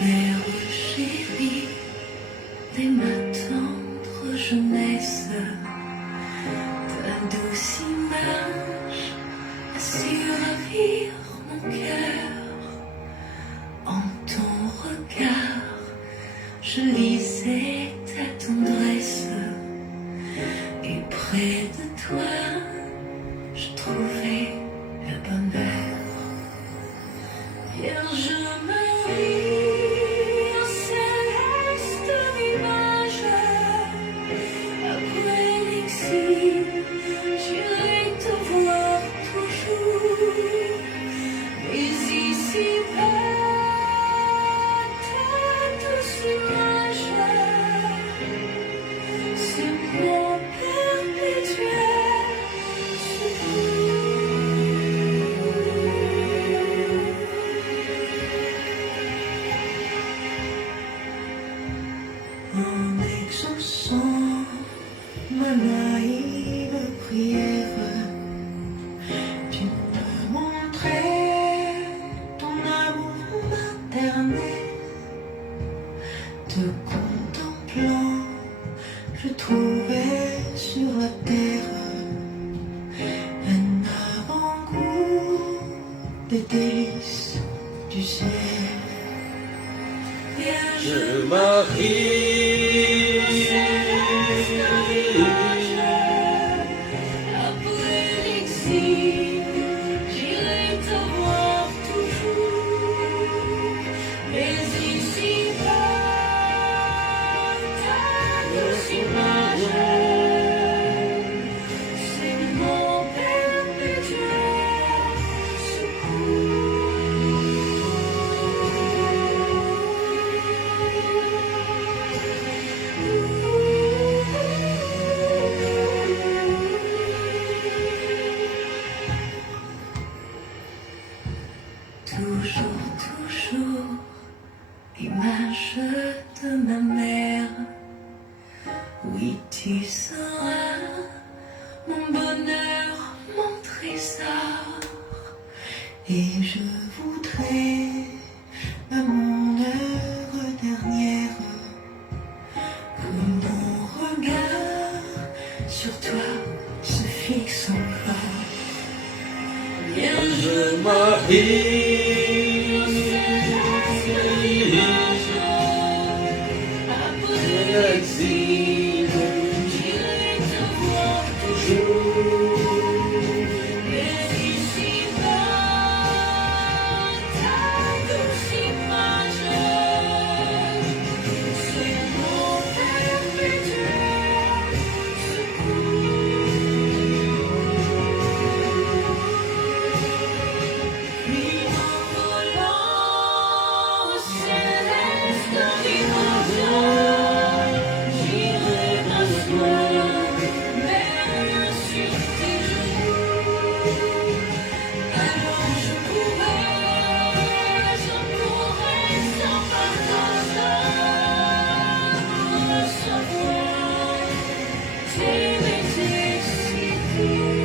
Les rues chéries de ma tendre jeunesse, ta douce image a su ravir mon cœur. En ton regard, je lisais ta tendresse, et près de toi, je trouvais le bonheur. Vierge Marie, en céleste image, après l'exil, j'irai te voir toujours. Mais ici-bas, ta douce image, c'est mon perpétuel secours. En exaucant ma naïve prière, tu me montrais ton amour maternel. Te contemplant, je trouvais sur la terre un avant-goût des délices du ciel. Vierge Marie, après l'exil, j'irai te voir toujours. Mais ici-bas, ta douce image, c'est mon perpétuel secours. Toujours, toujours, l'image de ma mère. Oui, tu seras mon bonheur, mon trésor. Et je voudrais, à mon heure dernière, que mon regard sur toi se fixe encore. Vierge Marie, après l'exil, j'irai te voir toujours. Mais ici-bas, ta douce image, c'est mon perpétuel Puis en volant au céleste rivage, j'irai m'asseoir, même sur tes genoux. Alors je pourrais sans partage recevoir tes baisers si doux.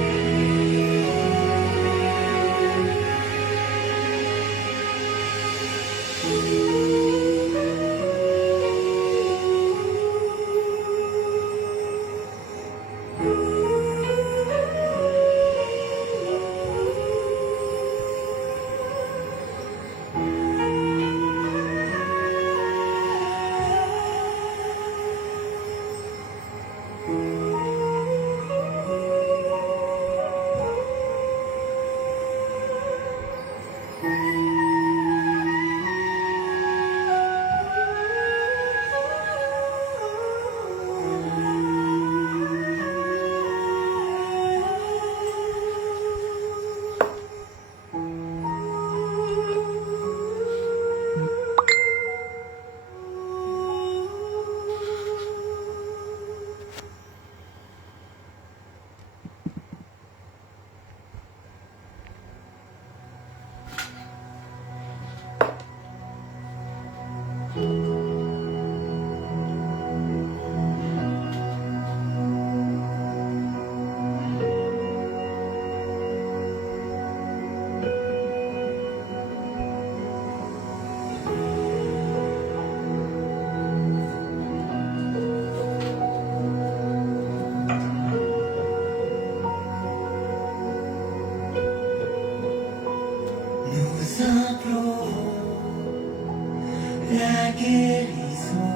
la guérison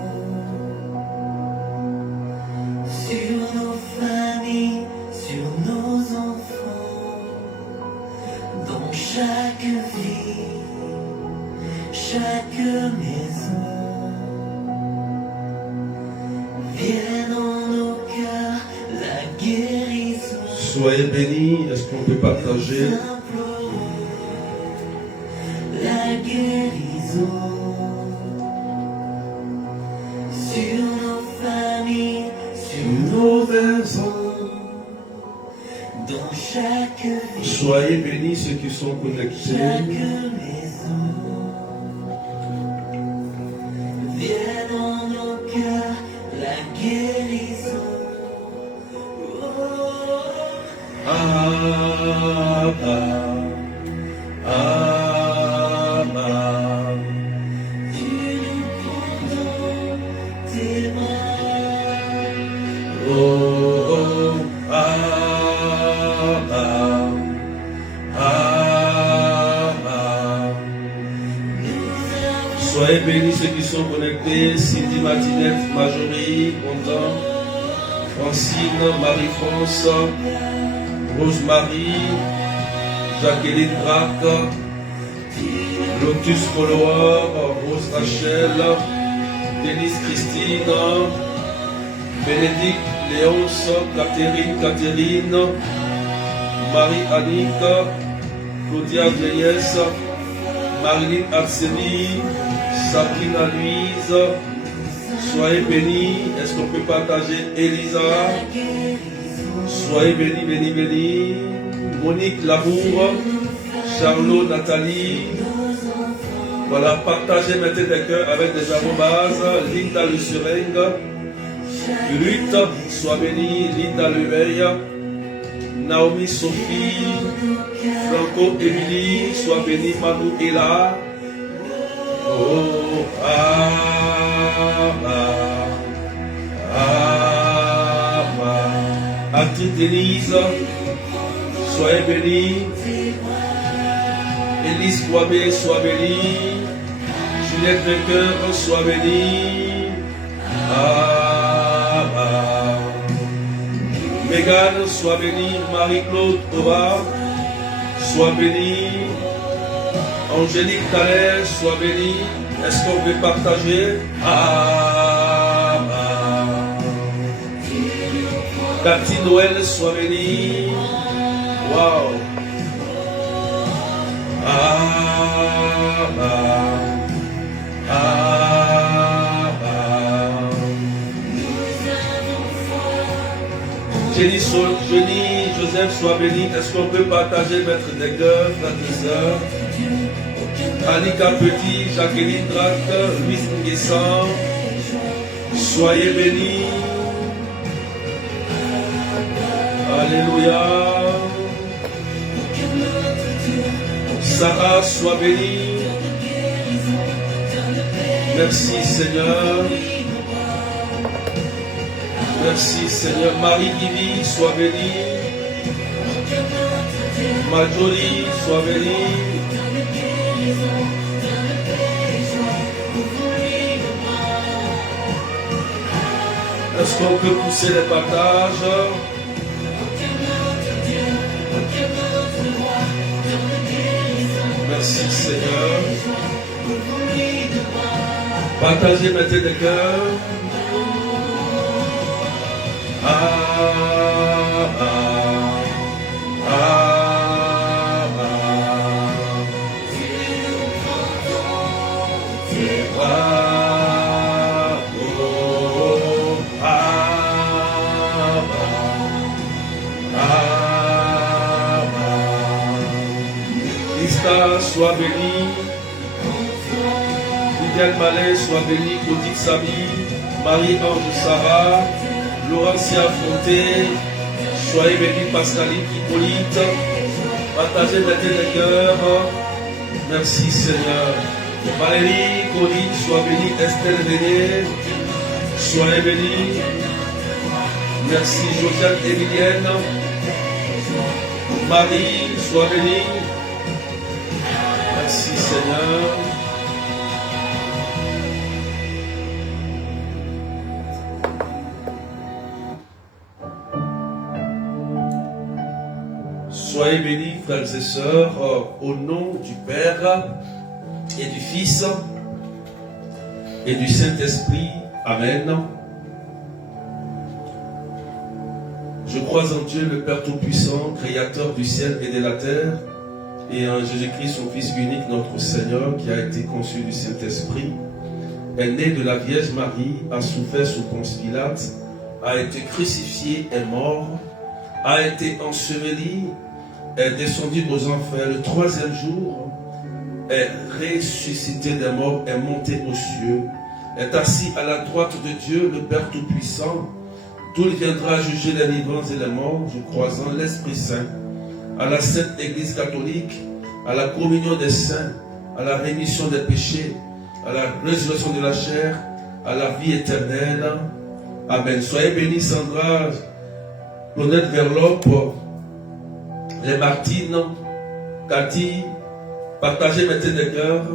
sur nos familles, sur nos enfants, dans chaque vie, chaque maison. Viens dans nos cœurs la guérison. Soyez bénis. Est-ce qu'on peut partager? La guérison sur nos familles, sur nos maisons, dans chaque vie. Soyez bénis ceux qui sont connectés. Chaque maison. Viens dans nos cœurs la guérison. Oh. Tu nous prends dans tes bras. Soyez bénis ceux qui sont connectés. Cindy Matinette, Marjorie, Content, Francine, Marie-France, Rosemary, Jacqueline Drac, Lotus Follower, Rose Rachel, Denise Christine, Bénédicte, Léonce, Catherine, Marie-Annick, Claudia Vieillesse, Marilyn Arseny, Sabrina Louise. Soyez bénis. Est-ce qu'on peut partager Elisa? Soyez bénis, bénis, bénis. Monique Lamour, Charlot, Nathalie. Voilà, partagez, mettez des cœurs avec des arrobases. Linda Le Seringue, Ruth, sois bénie. Linda Leveille, Naomi Sophie, Franco Émilie, sois bénie. Manu Ella. Oh, Actrice Denise, soyez bénie. Élise Kouabé, sois bénie. Juliette Becker, sois bénie. Mégane, sois bénie. Marie-Claude Ova, sois bénie. Angélique Thaler, sois bénie. Est-ce qu'on veut partager? Cathy Noël, sois bénie. Wow. Jenny, Joseph, sois béni. Est-ce qu'on peut partager, mettre des cœurs, frères et sœurs? Annika Petit, Jacqueline Drac, Louise Nguessan, soyez bénis. Alléluia. Sarah, sois bénie. Merci Seigneur. Merci Seigneur. Marie-Livy, sois bénie. Marjorie, sois bénie. Est-ce qu'on peut pousser les partages? Merci Seigneur. Partagez, mettez des cœurs. Sois béni. Viviane Malais, sois béni. Claudine Samy, Marie-Ange Sarah, Laurentia Fonté, soyez béni. Pascaline Hippolyte, partagez, mettez les cœurs. Merci Seigneur. Valérie, Corinne, sois béni. Estelle René, soyez béni. Merci Josiane Emilienne. Marie, sois béni. Merci Seigneur. Soyez bénis, frères et sœurs, au nom du Père et du Fils et du Saint-Esprit. Amen. Je crois en Dieu, le Père Tout-Puissant, Créateur du ciel et de la terre, et en Jésus-Christ, son Fils unique, notre Seigneur, qui a été conçu du Saint-Esprit, est né de la Vierge Marie, a souffert sous Ponce Pilate, a été crucifié, est mort, a été enseveli, est descendu aux enfers. Le troisième jour, est ressuscité des morts, est monté aux cieux, est assis à la droite de Dieu, le Père Tout-Puissant, d'où il viendra juger les vivants et les morts. Je crois en l'Esprit Saint, à la Sainte Église catholique, à la communion des saints, à la rémission des péchés, à la résurrection de la chair, à la vie éternelle. Amen. Soyez bénis, Sandra, Claudette Verlope, les Martines, Cathy, partagez maintenant des cœurs.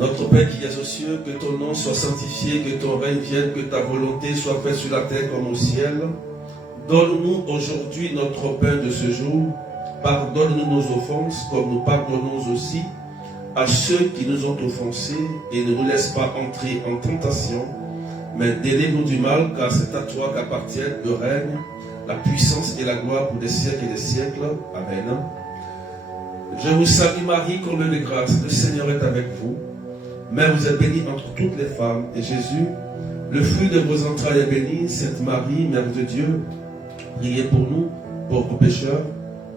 Notre Père qui es aux cieux, que ton nom soit sanctifié, que ton règne vienne, que ta volonté soit faite sur la terre comme au ciel. Donne-nous aujourd'hui notre pain de ce jour. Pardonne-nous nos offenses, comme nous pardonnons aussi à ceux qui nous ont offensés, et ne nous laisse pas entrer en tentation, mais délivre-nous du mal, car c'est à toi qu'appartiennent le règne, la puissance et la gloire pour des siècles et des siècles. Amen. Je vous salue Marie, comblée de grâce, le Seigneur est avec vous. Mère, vous êtes bénie entre toutes les femmes, et Jésus, le fruit de vos entrailles, est béni. Sainte Marie, Mère de Dieu, priez pour nous, pauvres pécheurs,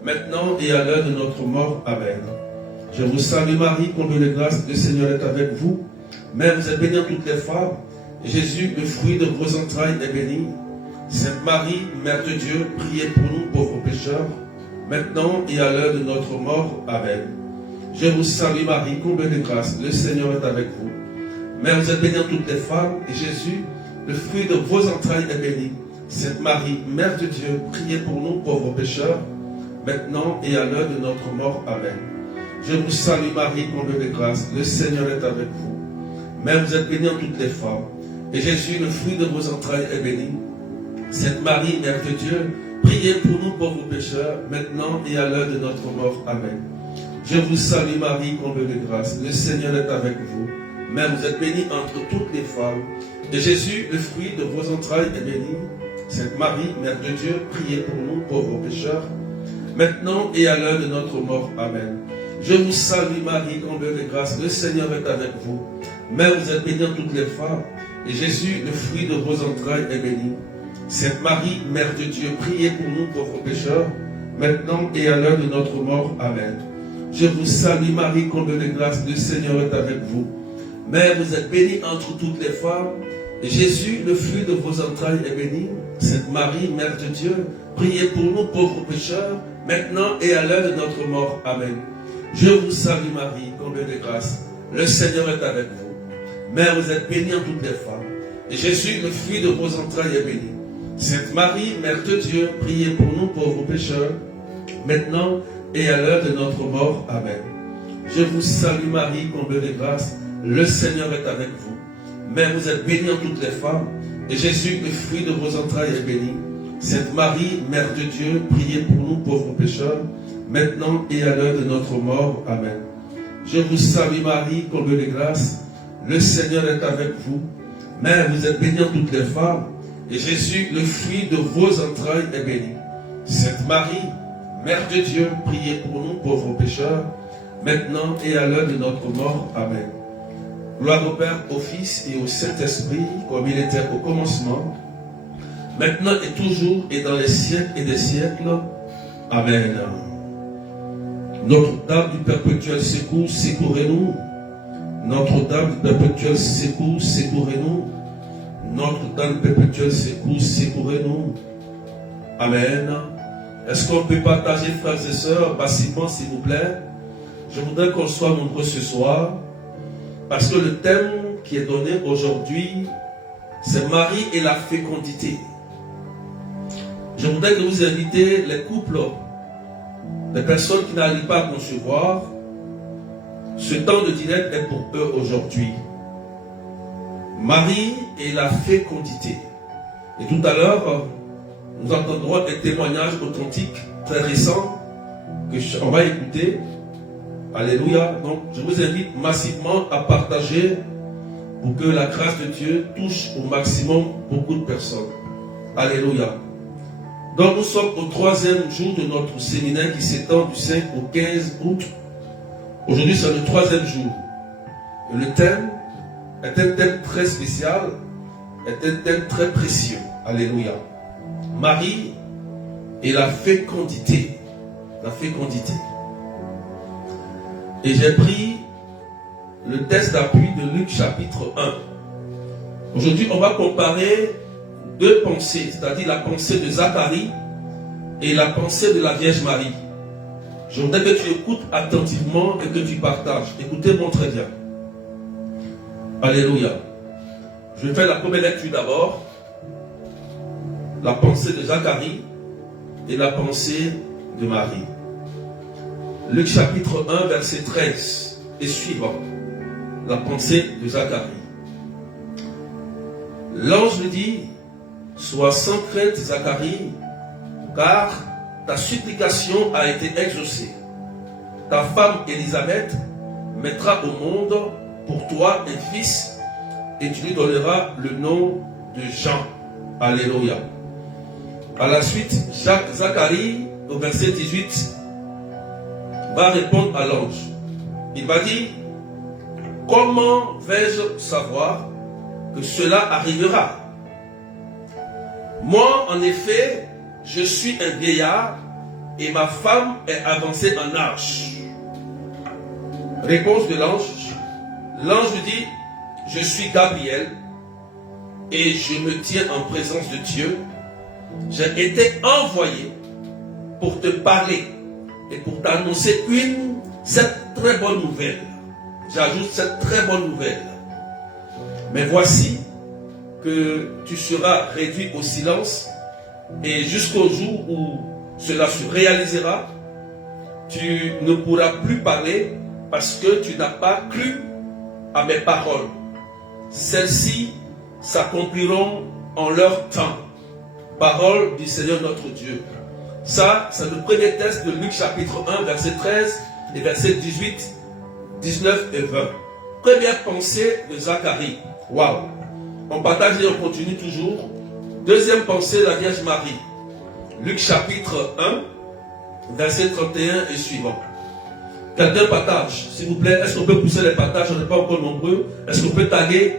maintenant et à l'heure de notre mort. Amen. Je vous salue Marie, comblée de grâce, le Seigneur est avec vous. Mère, vous êtes bénie entre toutes les femmes, et Jésus, le fruit de vos entrailles, est béni. Sainte Marie, Mère de Dieu, priez pour nous, pauvres pécheurs, maintenant et à l'heure de notre mort. Amen. Je vous salue Marie, comblée de grâce, le Seigneur est avec vous. Mère, vous êtes bénie entre toutes les femmes, et Jésus, le fruit de vos entrailles, est béni. Sainte Marie, Mère de Dieu, priez pour nous, pauvres pécheurs, maintenant et à l'heure de notre mort. Amen. Je vous salue Marie, comblée de grâce, le Seigneur est avec vous. Mère, vous êtes bénie entre toutes les femmes, et Jésus, le fruit de vos entrailles, est béni. Sainte Marie, Mère de Dieu, priez pour nous, pauvres pécheurs, maintenant et à l'heure de notre mort. Amen. Je vous salue Marie, comblée de grâce, le Seigneur est avec vous. Mère, vous êtes bénie entre toutes les femmes, et Jésus, le fruit de vos entrailles, est béni. Sainte Marie, Mère de Dieu, priez pour nous, pauvres pécheurs, maintenant et à l'heure de notre mort. Amen. Je vous salue Marie, comblée de grâce, le Seigneur est avec vous. Mère, vous êtes bénie entre toutes les femmes, et Jésus, le fruit de vos entrailles, est béni. Sainte Marie, Mère de Dieu, priez pour nous, pauvres pécheurs, maintenant et à l'heure de notre mort. Amen. Je vous salue Marie, comblée de grâce, le Seigneur est avec vous. Mère, vous êtes bénie entre toutes les femmes, et Jésus, le fruit de vos entrailles, est béni. Sainte Marie, Mère de Dieu, priez pour nous, pauvres pécheurs, maintenant et à l'heure de notre mort. Amen. Je vous salue Marie, comblée de grâce, le Seigneur est avec vous. Mère, vous êtes bénie entre toutes les femmes, et Jésus, le fruit de vos entrailles, est béni. Sainte Marie, Mère de Dieu, priez pour nous, pauvres pécheurs, maintenant et à l'heure de notre mort. Amen. Je vous salue Marie, comblée de grâce, le Seigneur est avec vous. Mère, vous êtes bénie en toutes les femmes, et Jésus, le fruit de vos entrailles, est béni. Sainte Marie, Mère de Dieu, priez pour nous, pauvres pécheurs, maintenant et à l'heure de notre mort. Amen. Je vous salue Marie, comblée de grâce, le Seigneur est avec vous. Mère, vous êtes bénie en toutes les femmes, et Jésus, le fruit de vos entrailles, est béni. Sainte Marie, Mère de Dieu, priez pour nous, pauvres pécheurs, maintenant et à l'heure de notre mort. Amen. Gloire au Père, au Fils et au Saint-Esprit, comme il était au commencement, maintenant et toujours et dans les siècles et des siècles. Amen. Notre-Dame du perpétuel secours, secourez-nous. Notre-Dame du perpétuel secours, secourez-nous. Notre-Dame du perpétuel secours, secourez-nous. Amen. Est-ce qu'on peut partager, frères et sœurs, bassement, s'il vous plaît? Je voudrais qu'on soit nombreux ce soir, parce que le thème qui est donné aujourd'hui, c'est Marie et la fécondité. Je voudrais que vous invitez les couples, les personnes qui n'arrivent pas à concevoir. Ce temps de direct est pour eux aujourd'hui. Marie et la fécondité. Et tout à l'heure, nous entendrons un témoignage authentique très récent qu'on va écouter. Alléluia. Donc, je vous invite massivement à partager pour que la grâce de Dieu touche au maximum beaucoup de personnes. Alléluia. Donc, nous sommes au 3e jour de notre séminaire qui s'étend du 5 au 15 août. Aujourd'hui, c'est le 3e jour. Et le thème est un thème très spécial, est un thème très précieux. Alléluia. Marie et la fécondité. La fécondité. Et j'ai pris le texte d'appui de Luc chapitre 1. Aujourd'hui, on va comparer deux pensées, c'est-à-dire la pensée de Zacharie et la pensée de la Vierge Marie. Je voudrais que tu écoutes attentivement et que tu partages. Écoutez-moi très bien. Alléluia. Je vais faire la première lecture d'abord. La pensée de Zacharie et la pensée de Marie. Luc chapitre 1, verset 13 et suivant. La pensée de Zacharie. L'ange lui dit: sois sans crainte, Zacharie, car ta supplication a été exaucée. Ta femme Élisabeth mettra au monde pour toi un fils et tu lui donneras le nom de Jean. Alléluia. À la suite, Zacharie, au verset 18, va répondre à l'ange. Il va dire: comment vais-je savoir que cela arrivera? Moi, en effet, je suis un vieillard et ma femme est avancée en âge. Réponse de l'ange. L'ange dit: je suis Gabriel et je me tiens en présence de Dieu. J'ai été envoyé pour te parler et pour t'annoncer cette très bonne nouvelle. J'ajoute cette très bonne nouvelle. Mais voici que tu seras réduit au silence et jusqu'au jour où cela se réalisera, tu ne pourras plus parler parce que tu n'as pas cru à mes paroles. Celles-ci s'accompliront en leur temps. Parole du Seigneur notre Dieu. Ça, c'est le premier texte de Luc chapitre 1, verset 13 et verset 18, 19 et 20. Première pensée de Zacharie. Waouh! On partage et on continue toujours. Deuxième pensée, la Vierge Marie. Luc chapitre 1, verset 31 et suivant. Quelqu'un partage, s'il vous plaît. Est-ce qu'on peut pousser les partages? On n'est pas encore nombreux. Est-ce qu'on peut taguer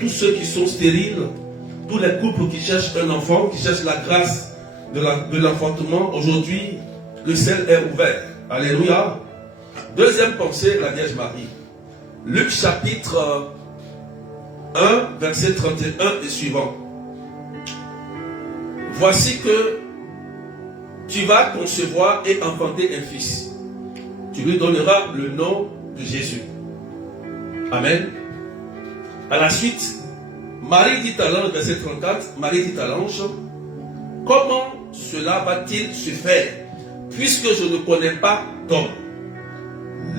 tous ceux qui sont stériles, tous les couples qui cherchent un enfant, qui cherchent la grâce de l'enfantement? Aujourd'hui, le ciel est ouvert. Alléluia. Deuxième pensée, la Vierge Marie. Luc chapitre 1, verset 31 et suivant. Voici que tu vas concevoir et enfanter un fils. Tu lui donneras le nom de Jésus. Amen. À la suite, Marie dit à l'ange, verset 34, Marie dit à l'ange: comment cela va-t-il se faire, puisque je ne connais pas d'homme?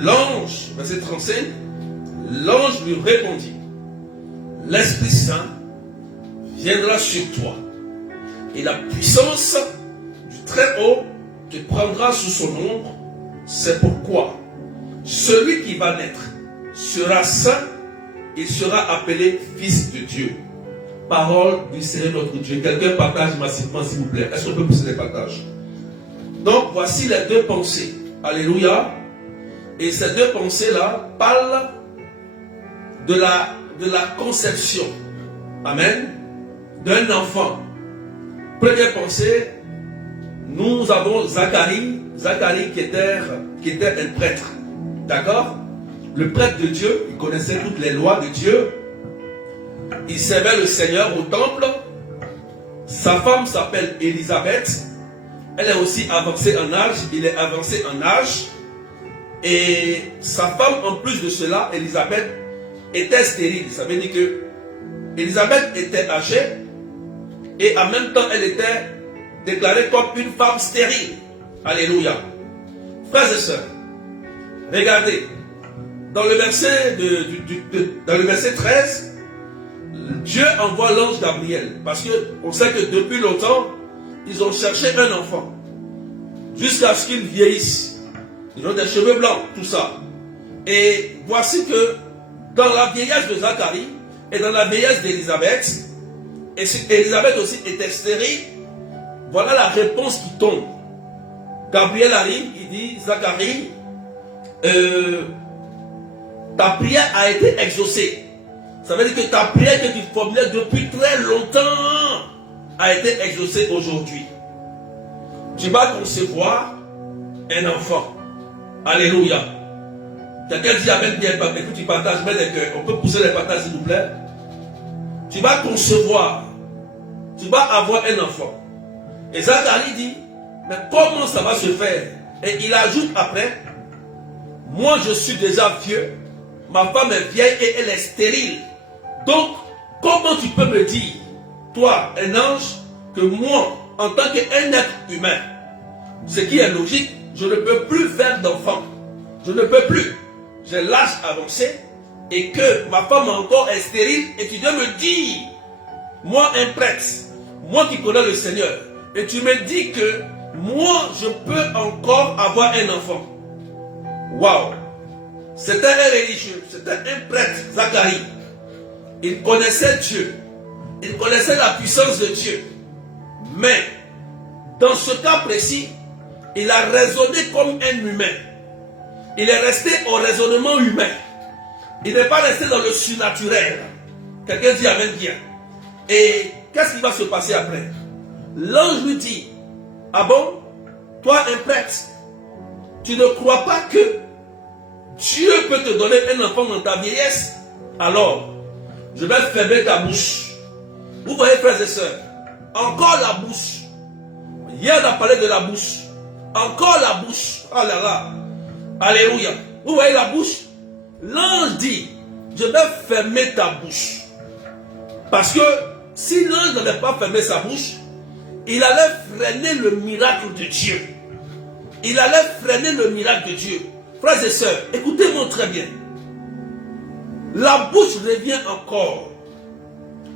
L'ange, verset 35, l'ange lui répondit: l'Esprit Saint viendra sur toi, et la puissance du Très-Haut te prendra sous son ombre. C'est pourquoi celui qui va naître sera saint, il sera appelé Fils de Dieu. Parole du Seigneur notre Dieu. Quelqu'un partage massivement, s'il vous plaît. Est-ce qu'on peut pousser les partages? Donc, voici les deux pensées. Alléluia. Et ces deux pensées-là parlent de la conception. Amen. D'un enfant. Première pensée, nous avons Zacharie qui était un prêtre. D'accord? Le prêtre de Dieu, il connaissait toutes les lois de Dieu. Il servait le Seigneur au temple. Sa femme s'appelle Élisabeth. Elle est aussi avancée en âge. Il est avancé en âge. Et sa femme, en plus de cela, Élisabeth, était stérile. Ça veut dire que Élisabeth était âgée. Et en même temps, elle était déclarée comme une femme stérile. Alléluia. Frères et sœurs, regardez. Dans le verset, dans le verset 13, Dieu envoie l'ange Gabriel. Parce qu'on sait que depuis longtemps, ils ont cherché un enfant. jusqu'à ce qu'ils vieillissent. Ils ont des cheveux blancs, tout ça. Et voici que dans la vieillesse de Zacharie et dans la vieillesse d'Élisabeth, et Élisabeth aussi était stérile, voilà la réponse qui tombe. Gabriel arrive, il dit, Zacharie, ta prière a été exaucée. Ça veut dire que ta prière que tu formulais depuis très longtemps a été exaucée aujourd'hui. Tu vas concevoir un enfant. Alléluia. Quelqu'un dit Amen bien, écoute, tu partages, mets les cœurs. On peut pousser les partages s'il vous plaît. Tu vas concevoir. Tu vas avoir un enfant. Et Zacharie dit, mais comment ça va se faire? Et il ajoute après, moi je suis déjà vieux, ma femme est vieille et elle est stérile. Donc, comment tu peux me dire, toi, un ange, que moi, en tant qu'un être humain, ce qui est logique, je ne peux plus faire d'enfant. Je ne peux plus. J'ai l'âge avancé et que ma femme encore est stérile et tu dois me dire, moi un prêtre, moi qui connais le Seigneur, et tu me dis que moi je peux encore avoir un enfant. Waouh! C'était un religieux, c'était un prêtre, Zacharie. Il connaissait Dieu, il connaissait la puissance de Dieu. Mais dans ce cas précis, il a raisonné comme un humain. Il est resté au raisonnement humain. Il n'est pas resté dans le surnaturel. Quelqu'un dit Amen bien. Et qu'est-ce qui va se passer après? L'ange lui dit, ah bon, toi un prêtre, tu ne crois pas que Dieu peut te donner un enfant dans ta vieillesse? Alors, je vais fermer ta bouche. Vous voyez frères et sœurs, encore la bouche. Hier on a parlé de la bouche. Encore la bouche. Oh là là. Alléluia. Vous voyez la bouche? L'ange dit, je vais fermer ta bouche. Parce que si l'ange n'avait pas fermé sa bouche, il allait freiner le miracle de Dieu. Il allait freiner le miracle de Dieu. Frères et sœurs, écoutez-moi très bien. La bouche revient encore.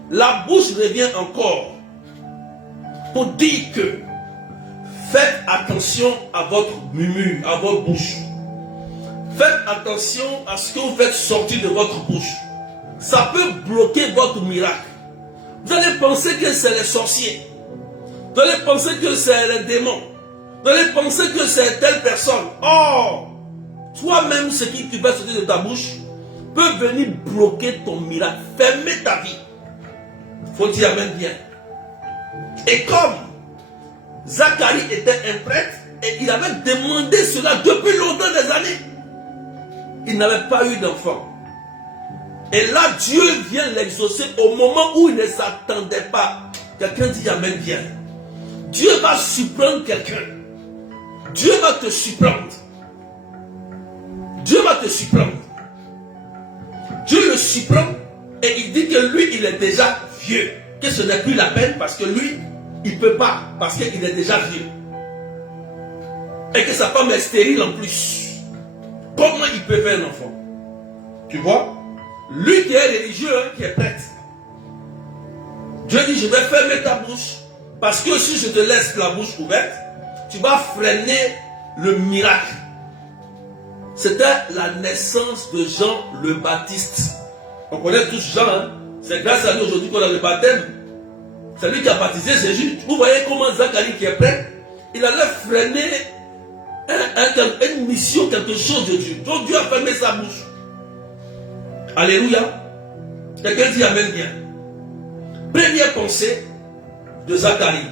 La bouche revient encore pour dire que faites attention à votre murmure, à votre bouche. Faites attention à ce que vous faites sortir de votre bouche. Ça peut bloquer votre miracle. Vous allez penser que c'est les sorciers. Vous allez penser que c'est les démons. Vous allez penser que c'est telle personne. Or, toi-même, ce qui tu vas sortir de ta bouche peut venir bloquer ton miracle. Fermer ta vie. Il faut dire Amen bien. Et comme Zacharie était un prêtre et il avait demandé cela depuis longtemps des années, il n'avait pas eu d'enfant. Et là, Dieu vient l'exaucer au moment où il ne s'attendait pas. Quelqu'un dit Amen bien. Dieu va surprendre quelqu'un. Dieu va te surprendre. Dieu va te surprendre. Dieu le surprend et il dit que lui, il est déjà vieux. Que ce n'est plus la peine parce que lui, il ne peut pas parce qu'il est déjà vieux. Et que sa femme est stérile en plus. Comment il peut faire un enfant? Tu vois? Lui qui est religieux, qui est prêtre. Dieu dit, je vais fermer ta bouche. Parce que si je te laisse la bouche ouverte, tu vas freiner le miracle. C'était la naissance de Jean le Baptiste. On connaît tous Jean. Hein? C'est grâce à lui aujourd'hui qu'on a le baptême. C'est lui qui a baptisé Jésus. Vous voyez comment Zacharie qui est prêtre, il allait freiner une mission, quelque chose de Dieu. Donc Dieu a fermé sa bouche. Alléluia. Quelqu'un dit Amen bien. Première pensée de Zacharie.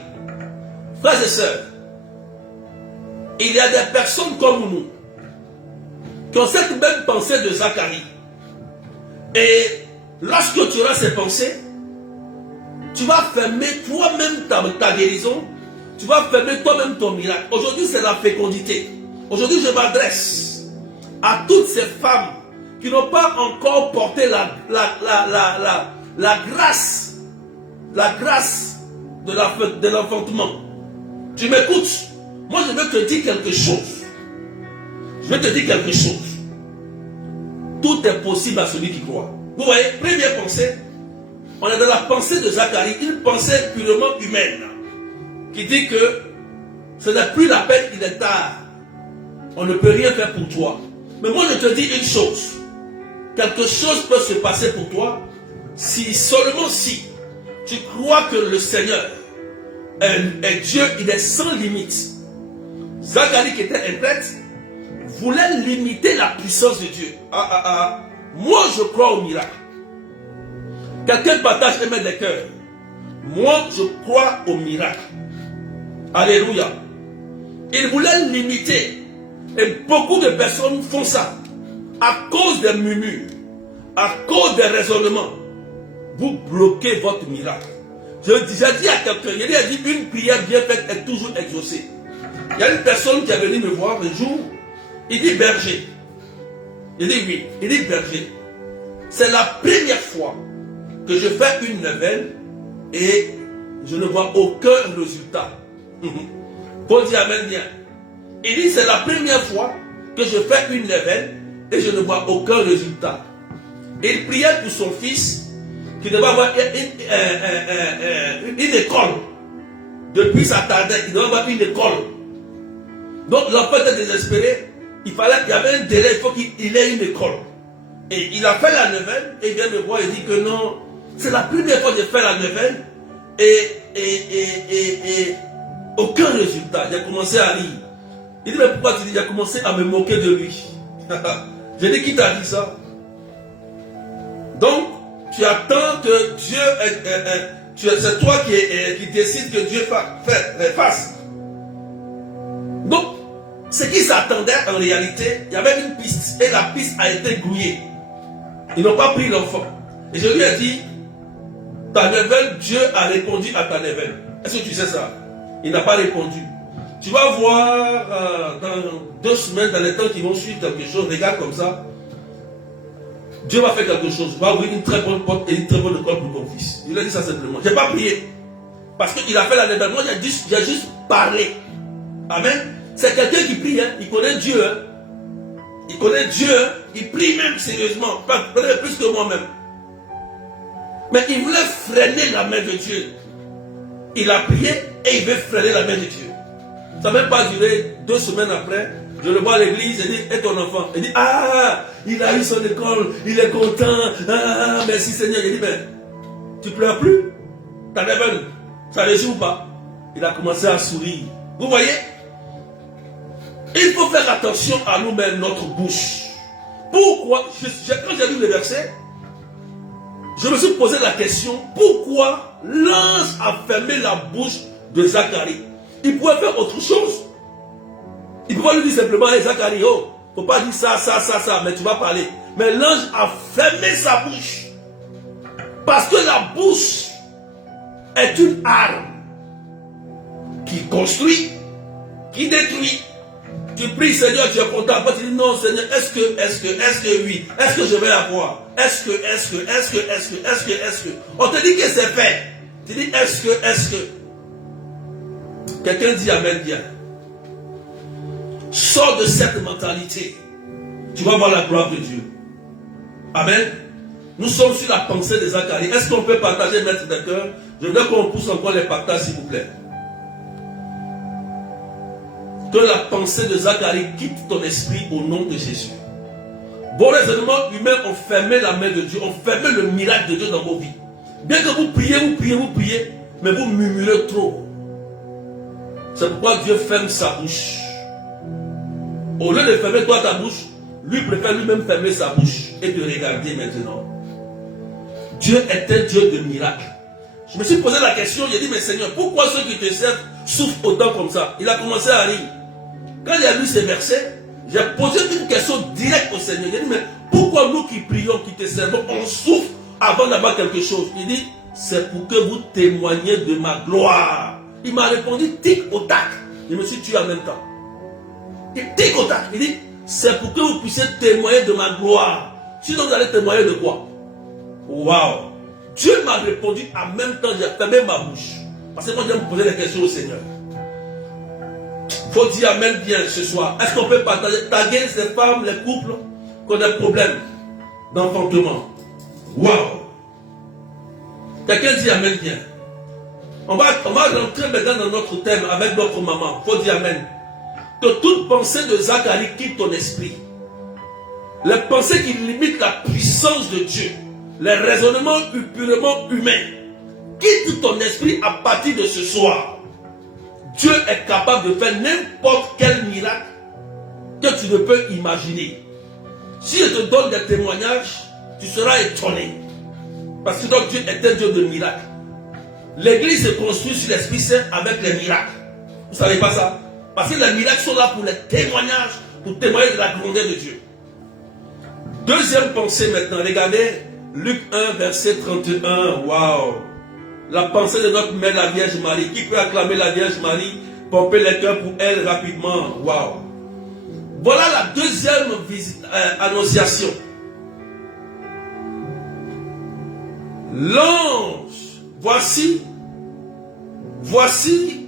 Frères et sœurs, il y a des personnes comme nous qui ont cette même pensée de Zacharie. Et lorsque tu auras ces pensées, tu vas fermer toi-même ta guérison. Tu vas fermer toi-même ton miracle. Aujourd'hui, c'est la fécondité. Aujourd'hui, je m'adresse à toutes ces femmes qui n'ont pas encore porté la grâce de l'enfantement. Tu m'écoutes? Moi, je vais te dire quelque chose. Je vais te dire quelque chose. Tout est possible à celui qui croit. Vous voyez, première pensée, on est dans la pensée de Zacharie, une pensée purement humaine, qui dit que Ce n'est plus la peine, il est tard. On ne peut rien faire pour toi. Mais moi, je te dis une chose. Quelque chose peut se passer pour toi si, seulement si, tu crois que le Seigneur est Dieu, il est sans limite. Zacharie qui était un prêtre voulait limiter la puissance de Dieu. Moi, je crois au miracle. Quelqu'un partage les mains des cœurs. Moi, je crois au miracle. Alléluia. Il voulait limiter. Et beaucoup de personnes font ça. À cause des murmures, à cause des raisonnements, vous bloquez votre miracle. J'ai dit à quelqu'un, il a dit une prière bien faite est toujours exaucée. Il y a une personne qui est venue me voir un jour, il dit berger. Il dit oui, il dit berger. C'est la première fois que je fais une neuvaine et je ne vois aucun résultat. Faut dire amen bien. Il dit c'est la première fois que je fais une neuvaine et je ne vois aucun résultat. Et il priait pour son fils qui devait avoir une école. Depuis sa tarde, il devait avoir une école. Donc l'enfant était désespéré. Il y avait un délai, il faut qu'il ait une école. Et il a fait la neuvaine et il vient me voir et dit que non, c'est la première fois que je fais la neuvaine et aucun résultat. J'ai commencé à rire. Il dit mais pourquoi tu dis? J'ai commencé à me moquer de lui. J'ai dit qui t'a dit ça? Donc tu attends que Dieu, c'est toi qui décide que Dieu fasse. Donc ce qui s'attendait en réalité, il y avait une piste et la piste a été grouillée. Ils n'ont pas pris l'enfant. Et je lui ai dit, ta neuvaine, Dieu a répondu à ta neuvaine. Est-ce que tu sais ça? Il n'a pas répondu. Tu vas voir dans 2 semaines, dans les temps qui vont suivre quelque chose, regarde comme ça. Dieu va faire quelque chose. Il va ouvrir une très bonne porte et une très bonne école pour ton fils. Il a dit ça simplement. Je n'ai pas prié. Parce qu'il a fait la neuvaine. Moi, j'ai juste parlé. Amen. C'est quelqu'un qui prie. Hein. Il connaît Dieu. Hein. Il connaît Dieu. Hein. Il prie même sérieusement. Peut-être plus que moi-même. Mais il voulait freiner la main de Dieu. Il a prié et il veut freiner la main de Dieu. Ça n'a même pas duré 2 semaines après. Je le vois à l'église et dit, et ton enfant? Il dit, ah, il a eu son école, il est content, ah, merci Seigneur. Il dit, mais tu pleures plus? Ta neuvaine, ça réussit ou pas? Il a commencé à sourire. Vous voyez? Il faut faire attention à nous-mêmes, notre bouche. Pourquoi? Quand j'ai lu le verset, je me suis posé la question, pourquoi l'ange a fermé la bouche de Zacharie? Il pouvait faire autre chose. Il pouvait lui dire simplement, hey, Zacharie, oh, faut pas dire ça, mais tu vas parler. Mais l'ange a fermé sa bouche. Parce que la bouche est une arme qui construit, qui détruit. Tu pries, Seigneur, tu es content. Après, tu dis, non, Seigneur, est-ce que oui? Est-ce que je vais avoir? Est-ce que? On te dit que c'est fait. Tu dis, est-ce que? Quelqu'un dit amen bien. Sors de cette mentalité. Tu vas voir la gloire de Dieu. Amen. Nous sommes sur la pensée de Zacharie. Est-ce qu'on peut partager, maître de cœur? Je veux qu'on pousse encore les partages, s'il vous plaît. Que la pensée de Zacharie quitte ton esprit au nom de Jésus. Vos raisonnements humains ont fermé la main de Dieu, ont fermé le miracle de Dieu dans vos vies. Bien que vous priez, mais vous murmurez trop. C'est pourquoi Dieu ferme sa bouche. Au lieu de fermer toi ta bouche, lui préfère lui-même fermer sa bouche et te regarder maintenant. Dieu est un Dieu de miracles. Je me suis posé la question, j'ai dit, mais Seigneur, pourquoi ceux qui te servent souffrent autant comme ça? Il a commencé à rire. Quand il a lu ces versets, j'ai posé une question directe au Seigneur. J'ai dit, mais pourquoi nous qui prions, qui te servons, on souffre avant d'avoir quelque chose? Il dit, c'est pour que vous témoigniez de ma gloire. Il m'a répondu tic au tac. Je me suis tué en même temps. Il tic au tac. Il dit, c'est pour que vous puissiez témoigner de ma gloire. Sinon, vous allez témoigner de quoi? Waouh! Dieu m'a répondu en même temps, j'ai fermé ma bouche. Parce que moi, je vais me poser des questions au Seigneur. Il faut dire amen bien ce soir. Est-ce qu'on peut partager, taguer ces femmes, les couples qui ont des problèmes d'enfantement? Waouh! Quelqu'un dit amen bien. On va rentrer maintenant dans notre thème avec notre maman. Faut dire Amen. Que toute pensée de Zacharie quitte ton esprit. Les pensées qui limitent la puissance de Dieu, les raisonnements purement humains, quitte ton esprit à partir de ce soir. Dieu est capable de faire n'importe quel miracle que tu ne peux imaginer. Si je te donne des témoignages, tu seras étonné. Parce que donc Dieu est un Dieu de miracles. L'église se construit sur l'Esprit Saint avec les miracles. Vous ne savez pas ça? Parce que les miracles sont là pour les témoignages, pour témoigner de la grandeur de Dieu. Deuxième pensée maintenant, regardez Luc 1, verset 31. Waouh! La pensée de notre mère, la Vierge Marie. Qui peut acclamer la Vierge Marie, pomper les cœurs pour elle rapidement? Waouh! Voilà la deuxième annonciation. L'ange, voici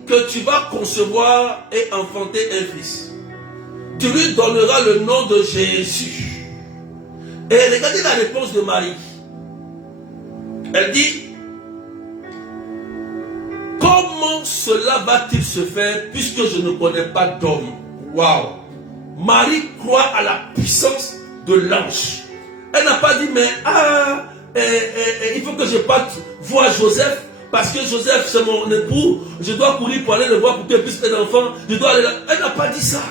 que tu vas concevoir et enfanter un fils. Tu lui donneras le nom de Jésus. Et regardez la réponse de Marie. Elle dit, comment cela va-t-il se faire puisque je ne connais pas d'homme? Waouh! Marie croit à la puissance de l'ange. Elle n'a pas dit, mais il faut que je parte voir Joseph, parce que Joseph c'est mon époux, je dois courir pour aller le voir pour qu'il puisse faire un enfant, je dois aller là. Elle n'a pas dit ça.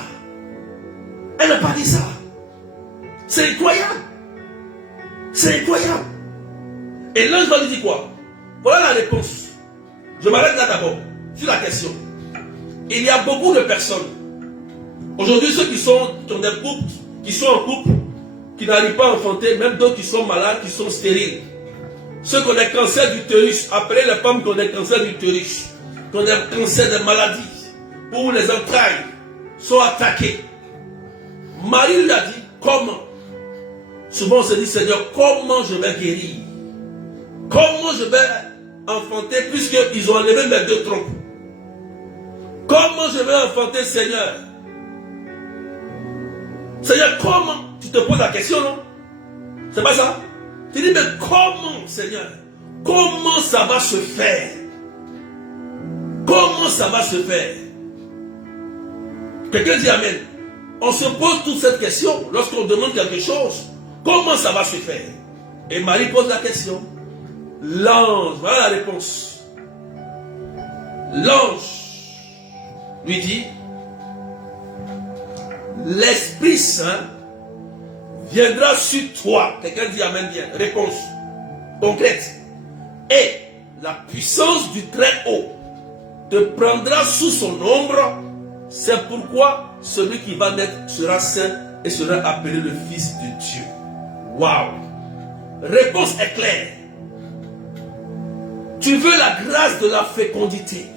Elle n'a pas dit ça. C'est incroyable. C'est incroyable. Et l'ange va lui dire quoi? Voilà la réponse. Je m'arrête là d'abord, sur la question. Il y a beaucoup de personnes, aujourd'hui ceux qui ont des couples, qui sont en couple, qui n'arrivent pas à enfanter, même d'autres qui sont malades, qui sont stériles. Ceux qui ont des cancers d'utérus, appelez les femmes qui ont des cancers d'utérus, qui ont des cancers de maladies, où les entrailles sont attaquées. Marie lui a dit, comment? Souvent on se dit, Seigneur, comment je vais guérir? Comment je vais enfanter puisqu'ils ont enlevé mes deux trompes? Comment je vais enfanter, Seigneur? Seigneur, comment? Tu te poses la question, non? C'est pas ça? Tu dis, mais comment, Seigneur? Comment ça va se faire? Comment ça va se faire? Quelqu'un dit Amen. On se pose toute cette question lorsqu'on demande quelque chose. Comment ça va se faire? Et Marie pose la question. L'ange, voilà la réponse. L'ange lui dit, l'Esprit Saint viendra sur toi. Quelqu'un dit Amen bien. Réponse concrète. Et la puissance du Très-Haut te prendra sous son ombre. C'est pourquoi celui qui va naître sera saint et sera appelé le Fils de Dieu. Waouh! Réponse est claire. Tu veux la grâce de la fécondité.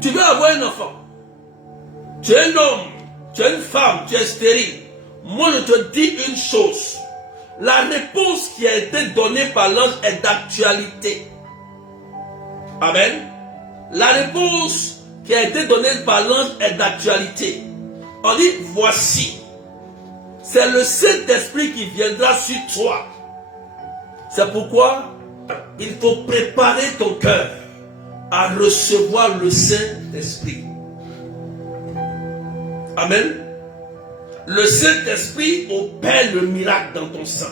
Tu veux avoir un enfant. Tu es un homme, tu es une femme, tu es stérile. Moi je te dis une chose. La réponse qui a été donnée par l'ange est d'actualité. Amen. La réponse qui a été donnée par l'ange est d'actualité. On dit voici. C'est le Saint-Esprit qui viendra sur toi. C'est pourquoi il faut préparer ton cœur à recevoir le Saint-Esprit. Amen. Le Saint-Esprit opère le miracle dans ton sang.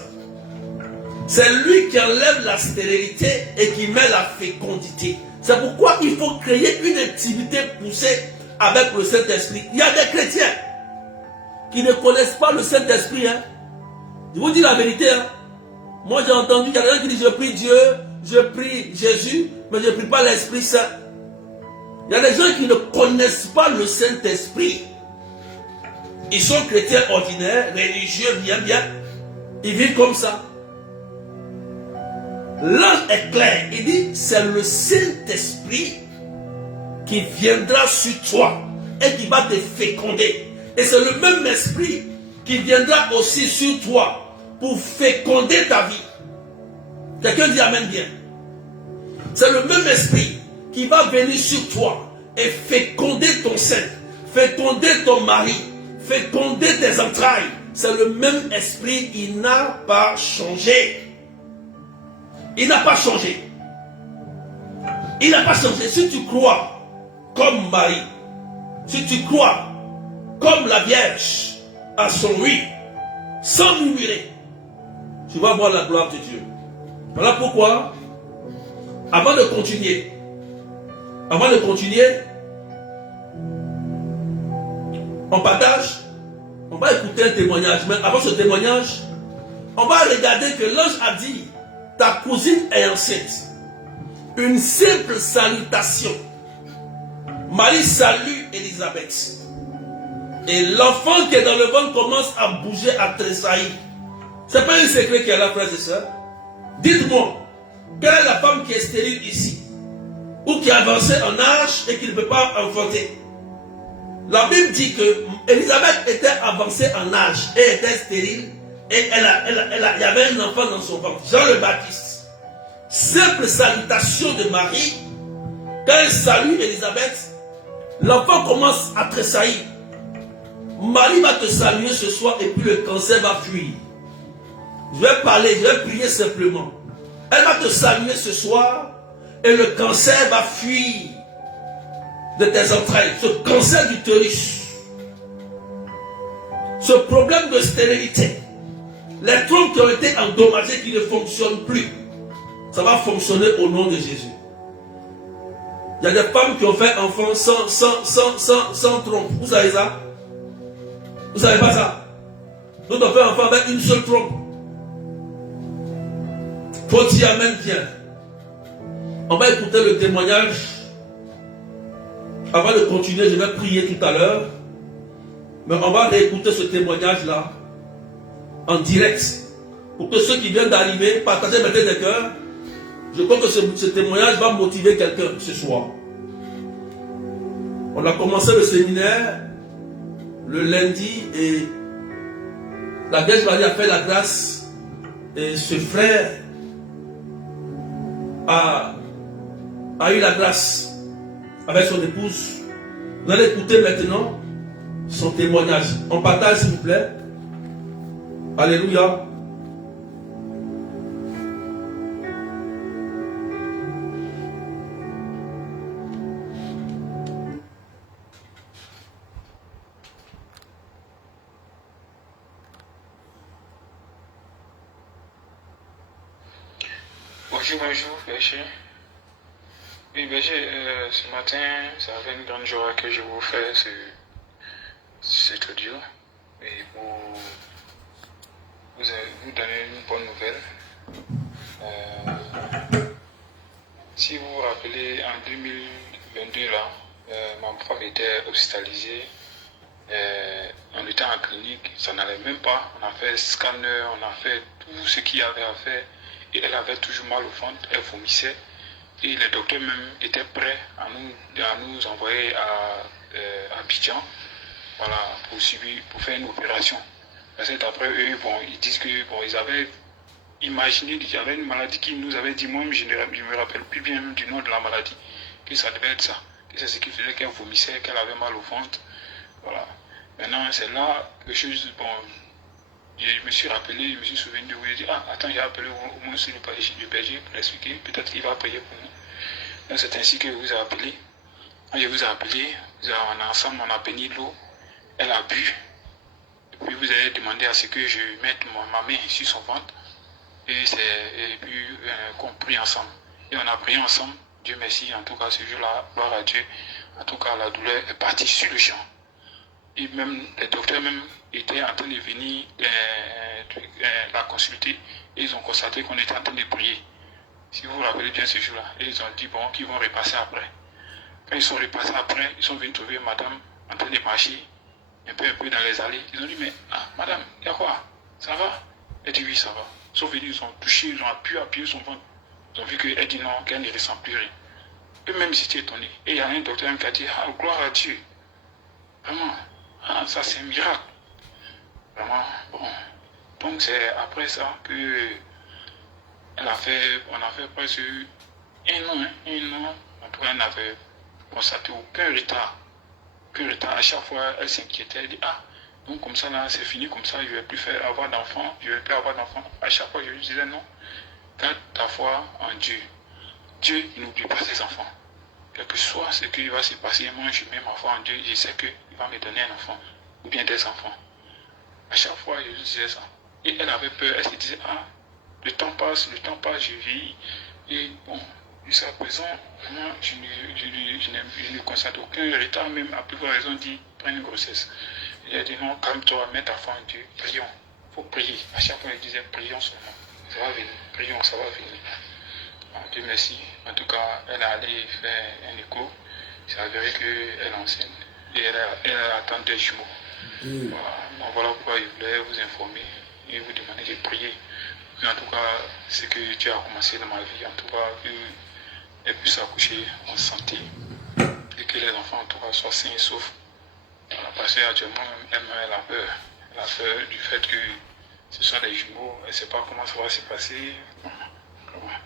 C'est lui qui enlève la stérilité et qui met la fécondité. C'est pourquoi il faut créer une intimité poussée avec le Saint-Esprit. Il y a des chrétiens qui ne connaissent pas le Saint-Esprit. Je vous dis la vérité. Moi j'ai entendu, il y a des gens qui disent je prie Dieu, je prie Jésus, mais je ne prie pas l'Esprit Saint. Il y a des gens qui ne connaissent pas le Saint-Esprit. Ils sont chrétiens ordinaires, religieux, bien. Ils vivent comme ça. L'ange est clair. Il dit, c'est le Saint-Esprit qui viendra sur toi et qui va te féconder. Et c'est le même esprit qui viendra aussi sur toi pour féconder ta vie. Quelqu'un dit Amen bien. C'est le même esprit qui va venir sur toi et féconder ton sein, féconder ton mari, féconder tes entrailles. C'est le même esprit, il n'a pas changé. Il n'a pas changé. Il n'a pas changé. Si tu crois comme Marie, si tu crois comme la Vierge à son oui, sans murmurer, tu vas voir la gloire de Dieu. Voilà pourquoi, avant de continuer, on partage, on va écouter un témoignage. Mais avant ce témoignage, on va regarder que l'ange a dit, ta cousine est enceinte. Une simple salutation. Marie salue Élisabeth. Et l'enfant qui est dans le ventre commence à bouger, à tressaillir. Ce n'est pas un secret qu'elle a, frères et sœurs. Dites-moi, quelle est la femme qui est stérile ici? Ou qui a avancé en âge et qui ne peut pas enfanter? La Bible dit que Élisabeth était avancée en âge et était stérile. Et il y avait un enfant dans son ventre, Jean le Baptiste. Simple salutation de Marie. Quand elle salue Élisabeth, l'enfant commence à tressaillir. Marie va te saluer ce soir et puis le cancer va fuir. Je vais parler, je vais prier simplement. Elle va te saluer ce soir et le cancer va fuir de tes entrailles. Ce cancer d'utérus, ce problème de stérilité, les trompes qui ont été endommagées, qui ne fonctionnent plus, ça va fonctionner au nom de Jésus. Il y a des femmes qui ont fait enfant sans trompe. Vous savez ça? Vous savez pas ça? Nous avons fait enfant avec une seule trompe. Faut dire amen bien. On va écouter le témoignage. Avant de continuer, je vais prier tout à l'heure. Mais on va réécouter ce témoignage-là en direct. Pour que ceux qui viennent d'arriver partagent maintenant des cœurs. Je crois que ce témoignage va motiver quelqu'un ce soir. On a commencé le séminaire le lundi et la Vierge Marie a fait la grâce et ce frère a eu la grâce avec son épouse. Vous allez écouter maintenant son témoignage. On partage s'il vous plaît. Alléluia. Bonjour, Berger. Oui, Berger, ce matin, c'est avec une grande joie que je vous fais cet audio et pour vous donner une bonne nouvelle. Si vous vous rappelez, en 2022, là, ma femme était hospitalisée. On était en clinique, ça n'allait même pas. On a fait scanner, on a fait tout ce qu'il y avait à faire. Et elle avait toujours mal au ventre, elle vomissait. Et les docteurs même étaient prêts à nous envoyer à Abidjan, voilà, pour faire une opération. Parce qu'après eux, ils disent que ils avaient imaginé qu'il y avait une maladie qui nous avait dit, moi-même je ne me rappelle plus bien du nom de la maladie, que ça devait être ça. Que c'est ce qui faisait qu'elle vomissait, qu'elle avait mal au ventre. Voilà. Maintenant, c'est là que je me suis rappelé, je me suis souvenu de vous, j'ai dit, attends, j'ai appelé au moins le berger pour l'expliquer, peut-être qu'il va prier pour nous. Donc c'est ainsi que je vous ai appelé. Quand je vous ai appelé, ensemble, on a béni l'eau, elle a bu, et puis vous avez demandé à ce que je mette ma main sur son ventre, et puis qu'on prie ensemble. Et on a prié ensemble, Dieu merci, en tout cas ce jour-là, gloire à Dieu, en tout cas la douleur est partie sur le champ. Et même les docteurs même étaient en train de venir la consulter et ils ont constaté qu'on était en train de prier. Si vous vous rappelez bien ce jour-là, et ils ont dit qu'ils vont repasser après. Quand ils sont repassés après, ils sont venus trouver madame en train de marcher un peu dans les allées. Ils ont dit, mais madame, il y a quoi? Ça va? Elle dit oui, ça va. Ils sont venus, ils ont touché, ils ont appuyé son ventre. Ils ont vu qu'elle dit non, qu'elle ne ressent plus rien. Eux-mêmes ils étaient étonnés. Et il y a un docteur qui a dit, gloire à Dieu. Vraiment. Ça c'est un miracle. Vraiment, bon. Donc c'est après ça que on a fait presque un an. En tout cas, elle n'avait constaté aucun retard. À chaque fois, elle s'inquiétait. Elle dit, donc comme ça là, c'est fini comme ça, je ne vais plus avoir d'enfants. À chaque fois, je lui disais non. Garde ta foi en Dieu. Dieu n'oublie pas ses enfants. Quel que soit ce qui va se passer, moi je mets ma foi en Dieu, je sais qu'il va me donner un enfant, ou bien des enfants. À chaque fois, je lui disais ça. Et elle avait peur, elle se disait, ah, le temps passe, je vieillis. Et bon, jusqu'à présent, moi, je ne constate aucun retard, même à plus grande raison dit, prends une grossesse. Il a dit, non, calme-toi, mets ta foi en Dieu, prions. Il faut prier. À chaque fois, il disait, prions seulement. Ça va venir, prions, ça va venir. Dieu merci. En tout cas, elle est allée faire un écho. C'est avéré qu'elle est enceinte. Et elle attend des jumeaux. Voilà. Donc voilà pourquoi je voulais vous informer et vous demander de prier. Et en tout cas, c'est que Dieu a commencé dans ma vie. En tout cas, qu'elle puisse accoucher en santé. Et que les enfants, en tout cas, soient sains et saufs. Voilà, parce qu'actuellement, elle a peur. Elle a peur du fait que ce sont des jumeaux. Elle ne sait pas comment ça va se passer. Voilà.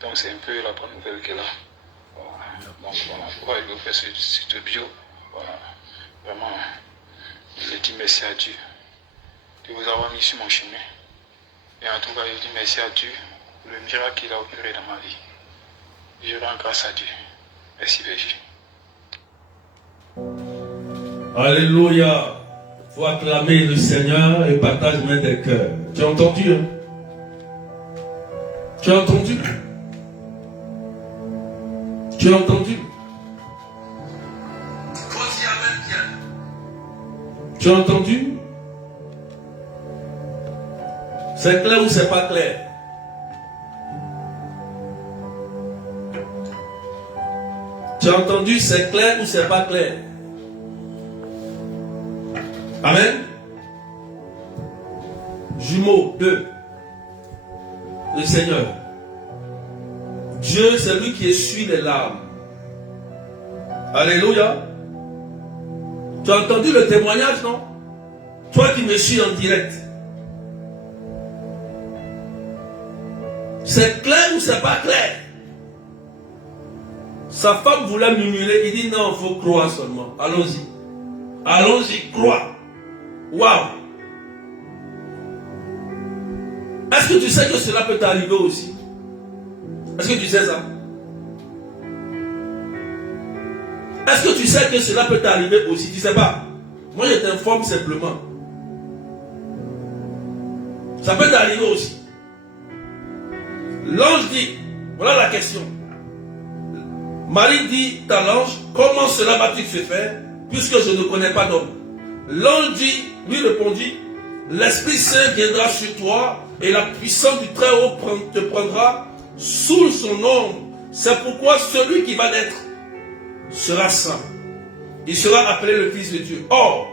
Donc c'est un peu la bonne nouvelle qu'elle a. Voilà. Donc voilà pourquoi je vais faire cette bio. Voilà. Vraiment, je dis merci à Dieu de vous avoir mis sur mon chemin. Et en tout cas, je dis merci à Dieu pour le miracle qu'il a opéré dans ma vie. Je rends grâce à Dieu. Merci Berger. Alléluia. Il faut acclamer le Seigneur et partage même des cœurs. Tu as entendu, hein? Tu as entendu? Tu as entendu? Tu as entendu? C'est clair ou c'est pas clair? Tu as entendu? C'est clair ou c'est pas clair? Amen. Jumeaux 2. Le Seigneur. Dieu, c'est lui qui essuie les larmes. Alléluia. Tu as entendu le témoignage, non? Toi qui me suis en direct. C'est clair ou c'est pas clair? Sa femme voulait murmurer. Il dit non, il faut croire seulement. Allons-y. Allons-y, crois. Waouh. Est-ce que tu sais que cela peut t'arriver aussi? Est-ce que tu sais ça? Est-ce que tu sais que cela peut t'arriver aussi? Tu ne sais pas. Moi, je t'informe simplement. Ça peut t'arriver aussi. L'ange dit, voilà la question. Marie dit à l'ange, comment cela va-t-il se faire puisque je ne connais pas d'homme? L'ange dit, lui répondit, l'Esprit Saint viendra sur toi et la puissance du Très-Haut te prendra sous son ombre. C'est pourquoi celui qui va naître sera saint. Il sera appelé le Fils de Dieu. Or,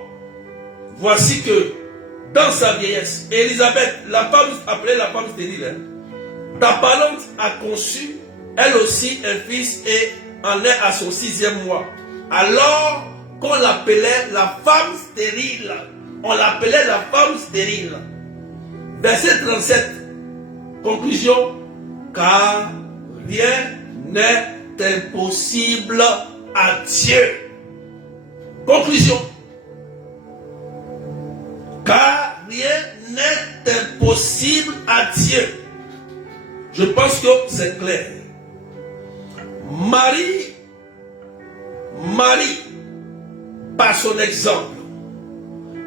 voici que dans sa vieillesse, Élisabeth, la femme appelée la femme stérile, ta parente a conçu, elle aussi, un fils et en est à son 6e mois. Alors qu'on l'appelait la femme stérile. On l'appelait la femme stérile. Verset 37. Conclusion. Car rien n'est impossible à Dieu. Conclusion. Car rien n'est impossible à Dieu. Je pense que c'est clair. Marie, par son exemple,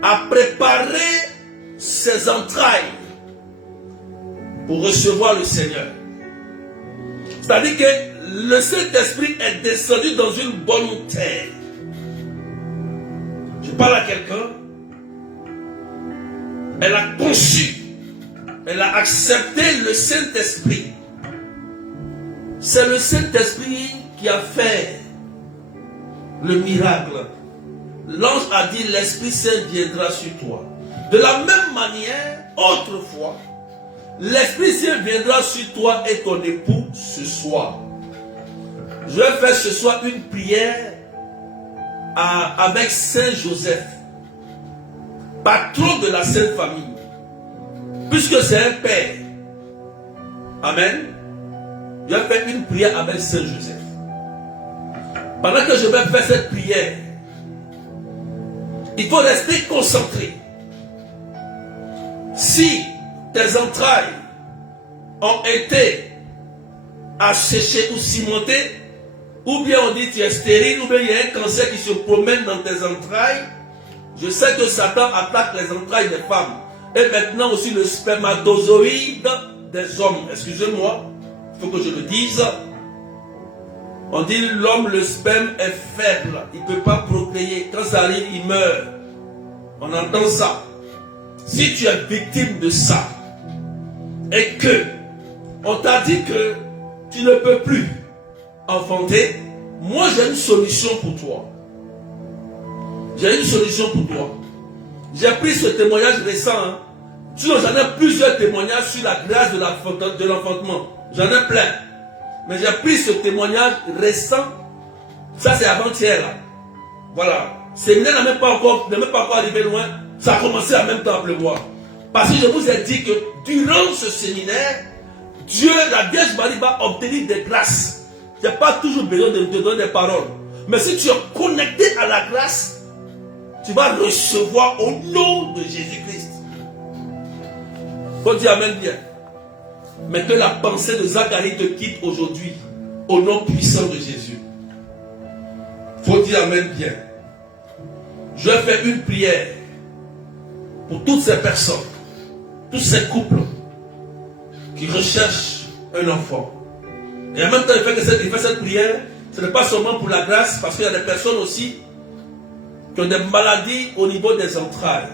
a préparé ses entrailles pour recevoir le Seigneur. C'est-à-dire que le Saint-Esprit est descendu dans une bonne terre. Je parle à quelqu'un. Elle a conçu. Elle a accepté le Saint-Esprit. C'est le Saint-Esprit qui a fait le miracle. L'ange a dit, l'Esprit Saint viendra sur toi. De la même manière, autrefois, l'Esprit Saint viendra sur toi et ton époux ce soir. Je vais faire ce soir une prière avec Saint Joseph, patron de la Sainte Famille, puisque c'est un père. Amen. Je vais faire une prière avec Saint Joseph. Pendant que je vais faire cette prière, il faut rester concentré. Si tes entrailles ont été asséché ou cimenté, ou bien on dit tu es stérile, ou bien il y a un cancer qui se promène dans tes entrailles. Je sais que Satan attaque les entrailles des femmes. Et maintenant aussi le spermatozoïde des hommes. Excusez-moi, il faut que je le dise. On dit l'homme, le sperme est faible. Il ne peut pas procréer. Quand ça arrive, il meurt. On entend ça. Si tu es victime de ça, et que on t'a dit que tu ne peux plus enfanter, moi j'ai une solution pour toi. J'ai une solution pour toi. J'ai pris ce témoignage récent. Hein. J'en ai plusieurs témoignages sur la grâce de l'enfantement. J'en ai plein. Mais j'ai pris ce témoignage récent. Ça c'est avant-hier. Voilà. Ce n'est même pas encore arrivé loin. Ça a commencé en même temps à pleuvoir. Parce que je vous ai dit que durant ce séminaire, Dieu, la Vierge Marie va obtenir des grâces. Tu n'as pas toujours besoin de te donner des paroles. Mais si tu es connecté à la grâce, tu vas recevoir au nom de Jésus-Christ. Faut dire Amen bien. Mais que la pensée de Zacharie te quitte aujourd'hui, au nom puissant de Jésus. Faut dire Amen bien. Je vais faire une prière pour toutes ces personnes, tous ces couples qui recherchent un enfant. Et en même temps, il fait cette prière, ce n'est pas seulement pour la grâce, parce qu'il y a des personnes aussi qui ont des maladies au niveau des entrailles,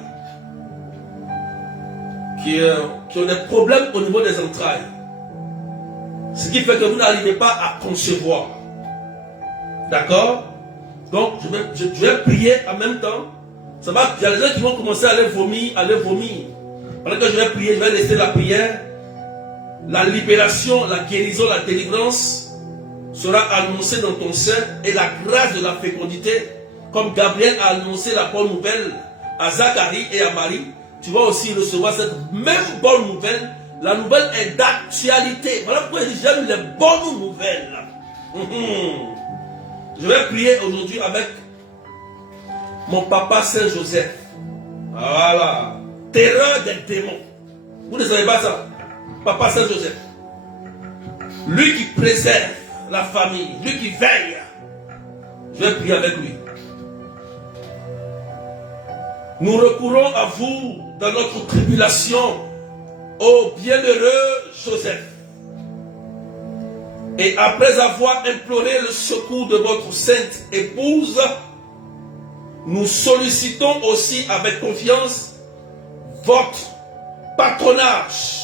qui ont des problèmes au niveau des entrailles. Ce qui fait que vous n'arrivez pas à concevoir. D'accord? Donc, je vais prier en même temps. Ça va, il y a des gens qui vont commencer à aller vomir. Pendant que je vais prier, je vais laisser la prière. La libération, la guérison, la délivrance sera annoncée dans ton sein et la grâce de la fécondité, comme Gabriel a annoncé la bonne nouvelle à Zacharie et à Marie, tu vas aussi recevoir cette même bonne nouvelle. La nouvelle est d'actualité. Voilà pourquoi j'aime les bonnes nouvelles. Je vais prier aujourd'hui avec mon papa Saint Joseph. Voilà. Terreur des démons. Vous ne savez pas ça? Papa Saint Joseph. Lui qui préserve la famille. Lui qui veille. Je vais prier avec lui. Nous recourons à vous dans notre tribulation, ô bienheureux Joseph. Et après avoir imploré le secours de votre sainte épouse, nous sollicitons aussi avec confiance votre patronage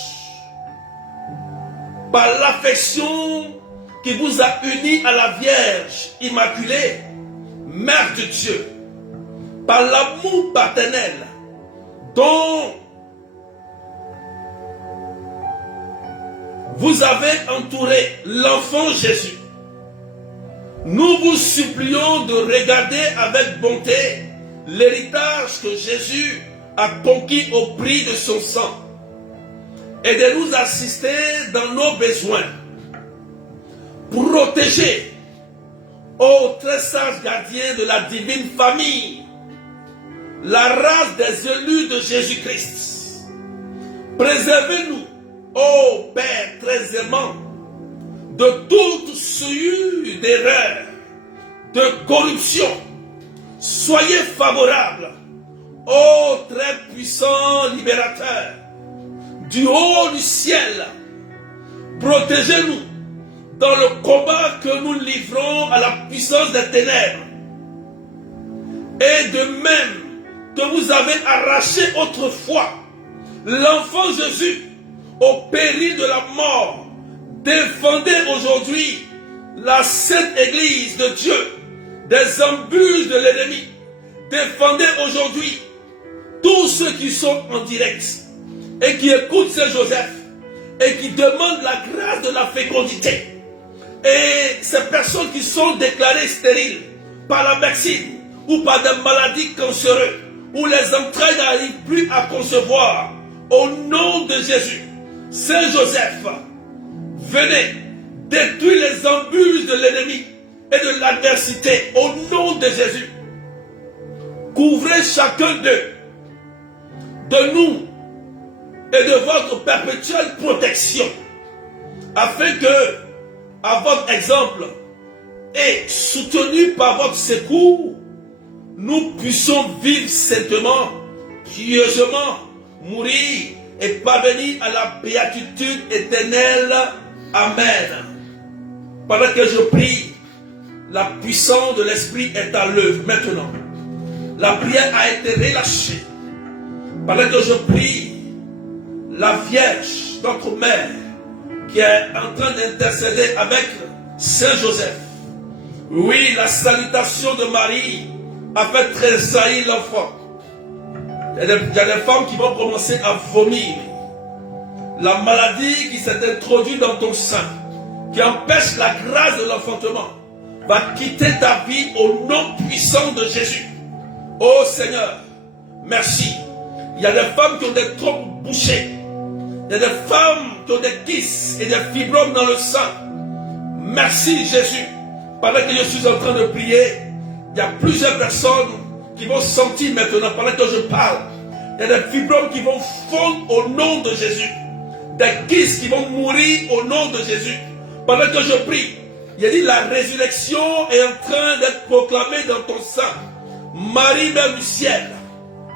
par l'affection qui vous a unis à la Vierge Immaculée, Mère de Dieu, par l'amour paternel dont vous avez entouré l'enfant Jésus. Nous vous supplions de regarder avec bonté l'héritage que Jésus a conquis au prix de son sang et de nous assister dans nos besoins. Protégez, ô très sage gardien de la divine famille, la race des élus de Jésus-Christ. Préservez-nous, ô Père très aimant, de toute souillure d'erreur, de corruption. Soyez favorables, ô très puissant libérateur, du haut du ciel. Protégez-nous dans le combat que nous livrons à la puissance des ténèbres. Et de même que vous avez arraché autrefois l'enfant Jésus au péril de la mort, défendez aujourd'hui la sainte église de Dieu des embûches de l'ennemi. Défendez aujourd'hui tous ceux qui sont en direct et qui écoutent Saint Joseph et qui demandent la grâce de la fécondité. Et ces personnes qui sont déclarées stériles par la médecine ou par des maladies cancéreuses, où les entrailles n'arrivent plus à concevoir, au nom de Jésus, Saint Joseph, venez détruire les embûches de l'ennemi et de l'adversité au nom de Jésus. Couvrez chacun d'eux, de nous et de votre perpétuelle protection, afin que à votre exemple et soutenus par votre secours, nous puissions vivre saintement, pieusement, mourir et parvenir à la béatitude éternelle. Amen. Pendant que je prie, la puissance de l'Esprit est à l'œuvre maintenant. La prière a été relâchée. Pendant que je prie, la Vierge, notre mère, qui est en train d'intercéder avec Saint Joseph. Oui, la salutation de Marie a fait tressaillir l'enfant. Il y a des femmes qui vont commencer à vomir. La maladie qui s'est introduite dans ton sein, qui empêche la grâce de l'enfantement, va quitter ta vie au nom puissant de Jésus. Oh Seigneur, merci. Il y a des femmes qui ont des trompes bouchées. Il y a des femmes qui ont des kystes et des fibromes dans le sein. Merci Jésus. Pendant que je suis en train de prier, il y a plusieurs personnes qui vont sentir maintenant, pendant que je parle, il y a des fibromes qui vont fondre au nom de Jésus. Des kystes qui vont mourir au nom de Jésus. Pendant que je prie, il a dit la résurrection est en train d'être proclamée dans ton sein. Marie, Mère du ciel,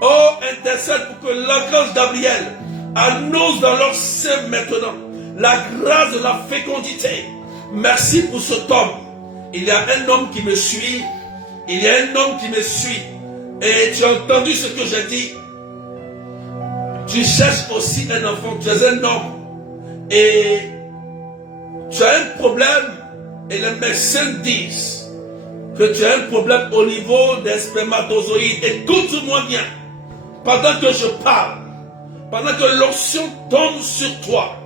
oh, intercède pour que l'archange Gabriel annonce dans leur sein maintenant la grâce de la fécondité. Merci pour cet homme. Il y a un homme qui me suit. Il y a un homme qui me suit. Et tu as entendu ce que j'ai dit. Tu cherches aussi un enfant. Tu es un homme. Et tu as un problème. Et les médecins disent que tu as un problème au niveau des spermatozoïdes. Écoute-moi bien. Pendant que je parle, pendant que l'onction tombe sur toi,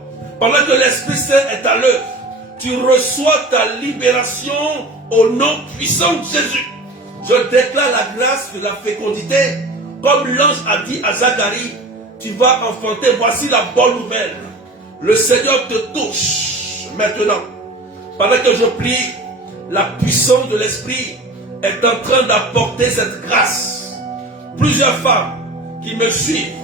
pendant que l'Esprit Saint est à l'œuvre, tu reçois ta libération au nom puissant de Jésus. Je déclare la grâce de la fécondité. Comme l'ange a dit à Zacharie, tu vas enfanter. Voici la bonne nouvelle. Le Seigneur te touche maintenant. Pendant que je prie, la puissance de l'Esprit est en train d'apporter cette grâce. Plusieurs femmes qui me suivent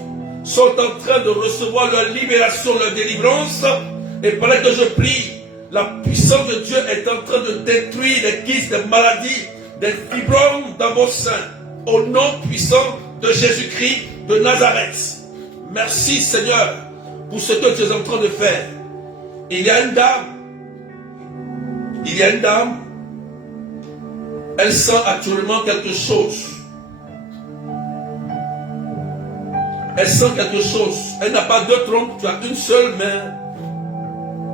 sont en train de recevoir leur libération, leur délivrance. Et pendant que je prie, la puissance de Dieu est en train de détruire les kystes, des maladies, des fibromes dans vos seins. Au nom puissant de Jésus-Christ de Nazareth. Merci Seigneur pour ce que tu es en train de faire. Il y a une dame. Elle sent actuellement quelque chose. Elle sent quelque chose. Elle n'a pas deux trompes, tu as une seule, mais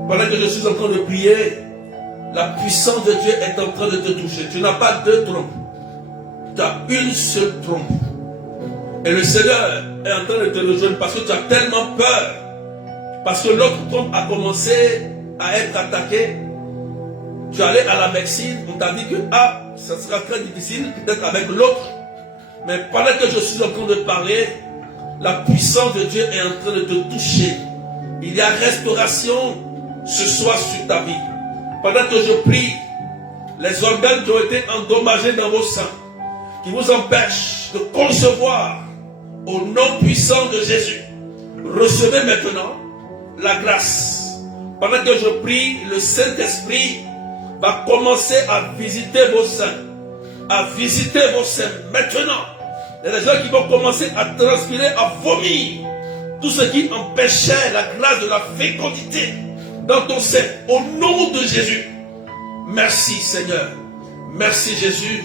pendant que je suis en train de prier, la puissance de Dieu est en train de te toucher. Tu n'as pas deux trompes. Tu as une seule trompe. Et le Seigneur est en train de te rejoindre parce que tu as tellement peur. Parce que l'autre trompe a commencé à être attaquée. Tu es allé à la médecine, on t'a dit que ça sera très difficile, peut-être avec l'autre. Mais pendant que je suis en train de parler, la puissance de Dieu est en train de te toucher. Il y a restauration ce soir sur ta vie. Pendant que je prie, les organes qui ont été endommagés dans vos seins, qui vous empêchent de concevoir, au nom puissant de Jésus, recevez maintenant la grâce. Pendant que je prie, le Saint-Esprit va commencer à visiter vos seins. À visiter vos seins. Maintenant, il y a des gens qui vont commencer à transpirer, à vomir. Tout ce qui empêchait la grâce de la fécondité dans ton sein. Au nom de Jésus. Merci Seigneur. Merci Jésus.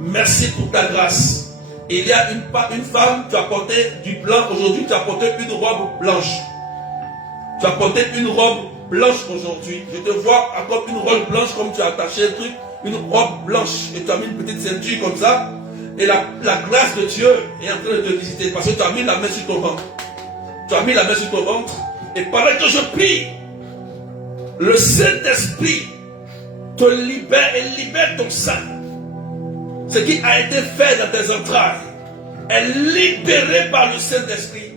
Merci pour ta grâce. Il y a une femme, tu as porté du blanc. Aujourd'hui, tu as porté une robe blanche. Tu as porté une robe blanche aujourd'hui. Je te vois encore une robe blanche comme tu as attaché un truc. Une robe blanche. Et tu as mis une petite ceinture comme ça. Et la grâce de Dieu est en train de te visiter. Parce que tu as mis la main sur ton ventre. Tu as mis la main sur ton ventre. Et pendant que je prie, le Saint-Esprit te libère et libère ton sein. Ce qui a été fait dans tes entrailles est libéré par le Saint-Esprit.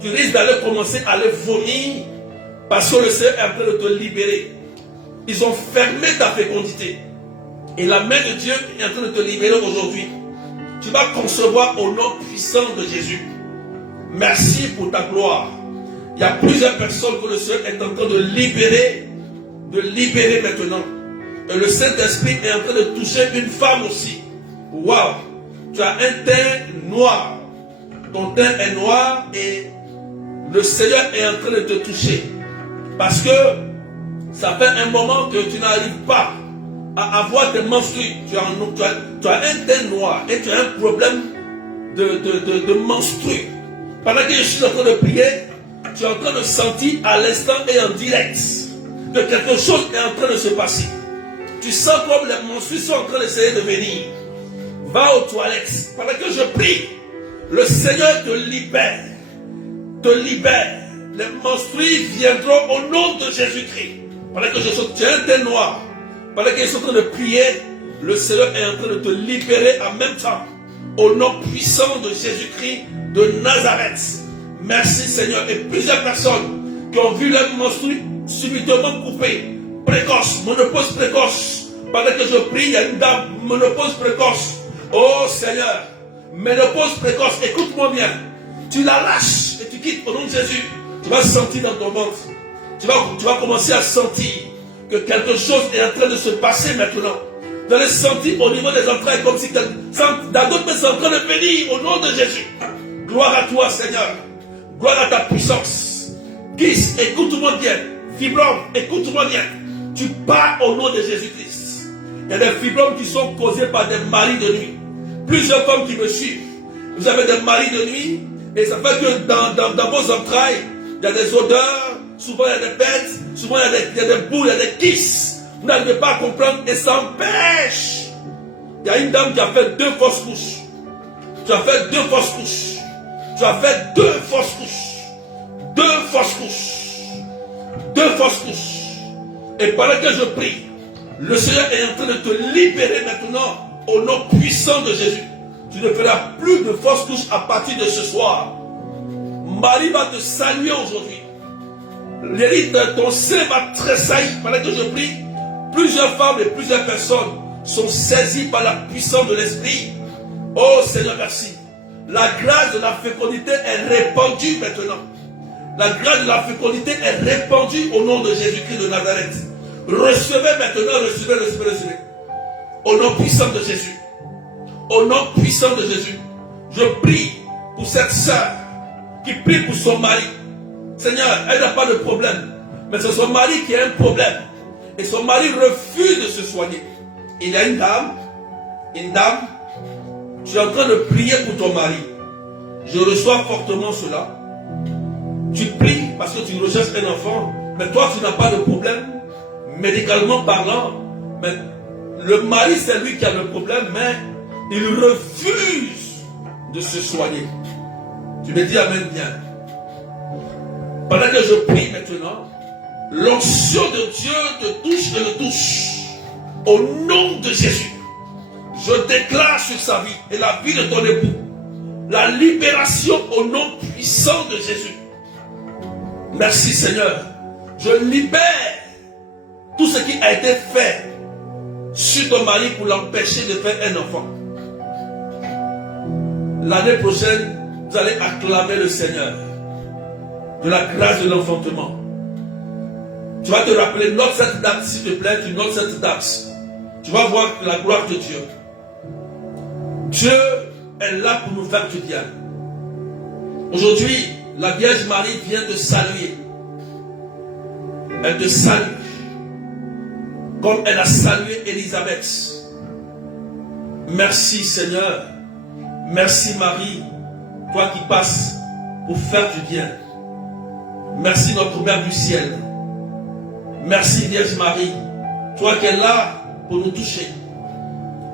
Tu risques d'aller commencer à les vomir parce que le Seigneur est en train de te libérer. Ils ont fermé ta fécondité. Et la main de Dieu est en train de te libérer aujourd'hui. Tu vas concevoir au nom puissant de Jésus. Merci pour ta gloire. Il y a plusieurs personnes que le Seigneur est en train de libérer de libérer maintenant. Et le Saint-Esprit est en train de toucher une femme aussi. Waouh! Tu as un teint noir. Ton teint est noir et le Seigneur est en train de te toucher. Parce que ça fait un moment que tu n'arrives pas à avoir tes menstrues. Tu as un teint noir et tu as un problème de menstrues. Pendant que je suis en train de prier, tu es en train de sentir à l'instant et en direct que quelque chose est en train de se passer. Tu sens comme les menstrues sont en train d'essayer de venir. Va aux toilettes. Pendant que je prie, le Seigneur te libère. Te libère. Les menstrues viendront au nom de Jésus-Christ. Pendant que je suis un teint noir, pendant que je suis en train de prier, le Seigneur est en train de te libérer en même temps. Au nom puissant de Jésus-Christ de Nazareth. Merci Seigneur. Et plusieurs personnes qui ont vu leurs menstrues subitement coupées, précoce, monopause précoce. Pendant que je prie, il y a une dame, monopause précoce. Oh Seigneur, ménopause précoce, écoute-moi bien. Tu la lâches et tu quittes au nom de Jésus. Tu vas sentir dans ton ventre. Tu vas commencer à sentir que quelque chose est en train de se passer maintenant. Vous allez sentir au niveau des entrailles comme si dans d'autres c'est en train de venir au nom de Jésus. Gloire à toi Seigneur. Gloire à ta puissance. Kiss, écoute-moi bien. Fibrome, écoute-moi bien. Tu pars au nom de Jésus-Christ. Il y a des fibromes qui sont causés par des maris de nuit. Plusieurs femmes qui me suivent. Vous avez des maris de nuit et ça fait que dans vos entrailles, il y a des odeurs, souvent il y a des bêtes, souvent il y a des boules, il y a des kisses. Vous n'arrivez pas à comprendre et ça empêche. Il y a une dame qui a fait 2 fausses couches. Tu as fait 2 fausses couches. Tu as fait 2 fausses couches. 2 fausses couches. 2 fausses couches. Et pendant que je prie, le Seigneur est en train de te libérer maintenant au nom puissant de Jésus. Tu ne feras plus de fausses couches à partir de ce soir. Marie va te saluer aujourd'hui. L'élite de ton sein va tressaillir. Pendant que je prie, plusieurs femmes et plusieurs personnes sont saisies par la puissance de l'Esprit. Oh Seigneur, merci. La grâce de la fécondité est répandue maintenant. La grâce de la fécondité est répandue au nom de Jésus-Christ de Nazareth. Recevez maintenant, recevez. Au nom puissant de Jésus. Au nom puissant de Jésus. Je prie pour cette sœur qui prie pour son mari. Seigneur, elle n'a pas de problème. Mais c'est son mari qui a un problème. Et son mari refuse de se soigner. Il y a une dame. Tu es en train de prier pour ton mari. Je reçois fortement cela. Tu pries parce que tu recherches un enfant. Mais toi, tu n'as pas de problème. Médicalement parlant. Mais le mari, c'est lui qui a le problème. Mais il refuse de se soigner. Tu me dis amen bien. Pendant que je prie maintenant, l'onction de Dieu te touche et le touche. Au nom de Jésus, je déclare sur sa vie et la vie de ton époux la libération au nom puissant de Jésus. Merci Seigneur. Je libère tout ce qui a été fait sur ton mari pour l'empêcher de faire un enfant. L'année prochaine, vous allez acclamer le Seigneur de la grâce de l'enfantement. Tu vas te rappeler, note cette date s'il te plaît, tu notes cette date. Tu vas voir la gloire de Dieu. Dieu est là pour nous faire du bien. Aujourd'hui, la Vierge Marie vient te saluer. Elle te salue. Comme elle a salué Élisabeth. Merci Seigneur. Merci Marie. Toi qui passes pour faire du bien. Merci notre Mère du ciel. Merci Vierge Marie. Toi qui es là pour nous toucher.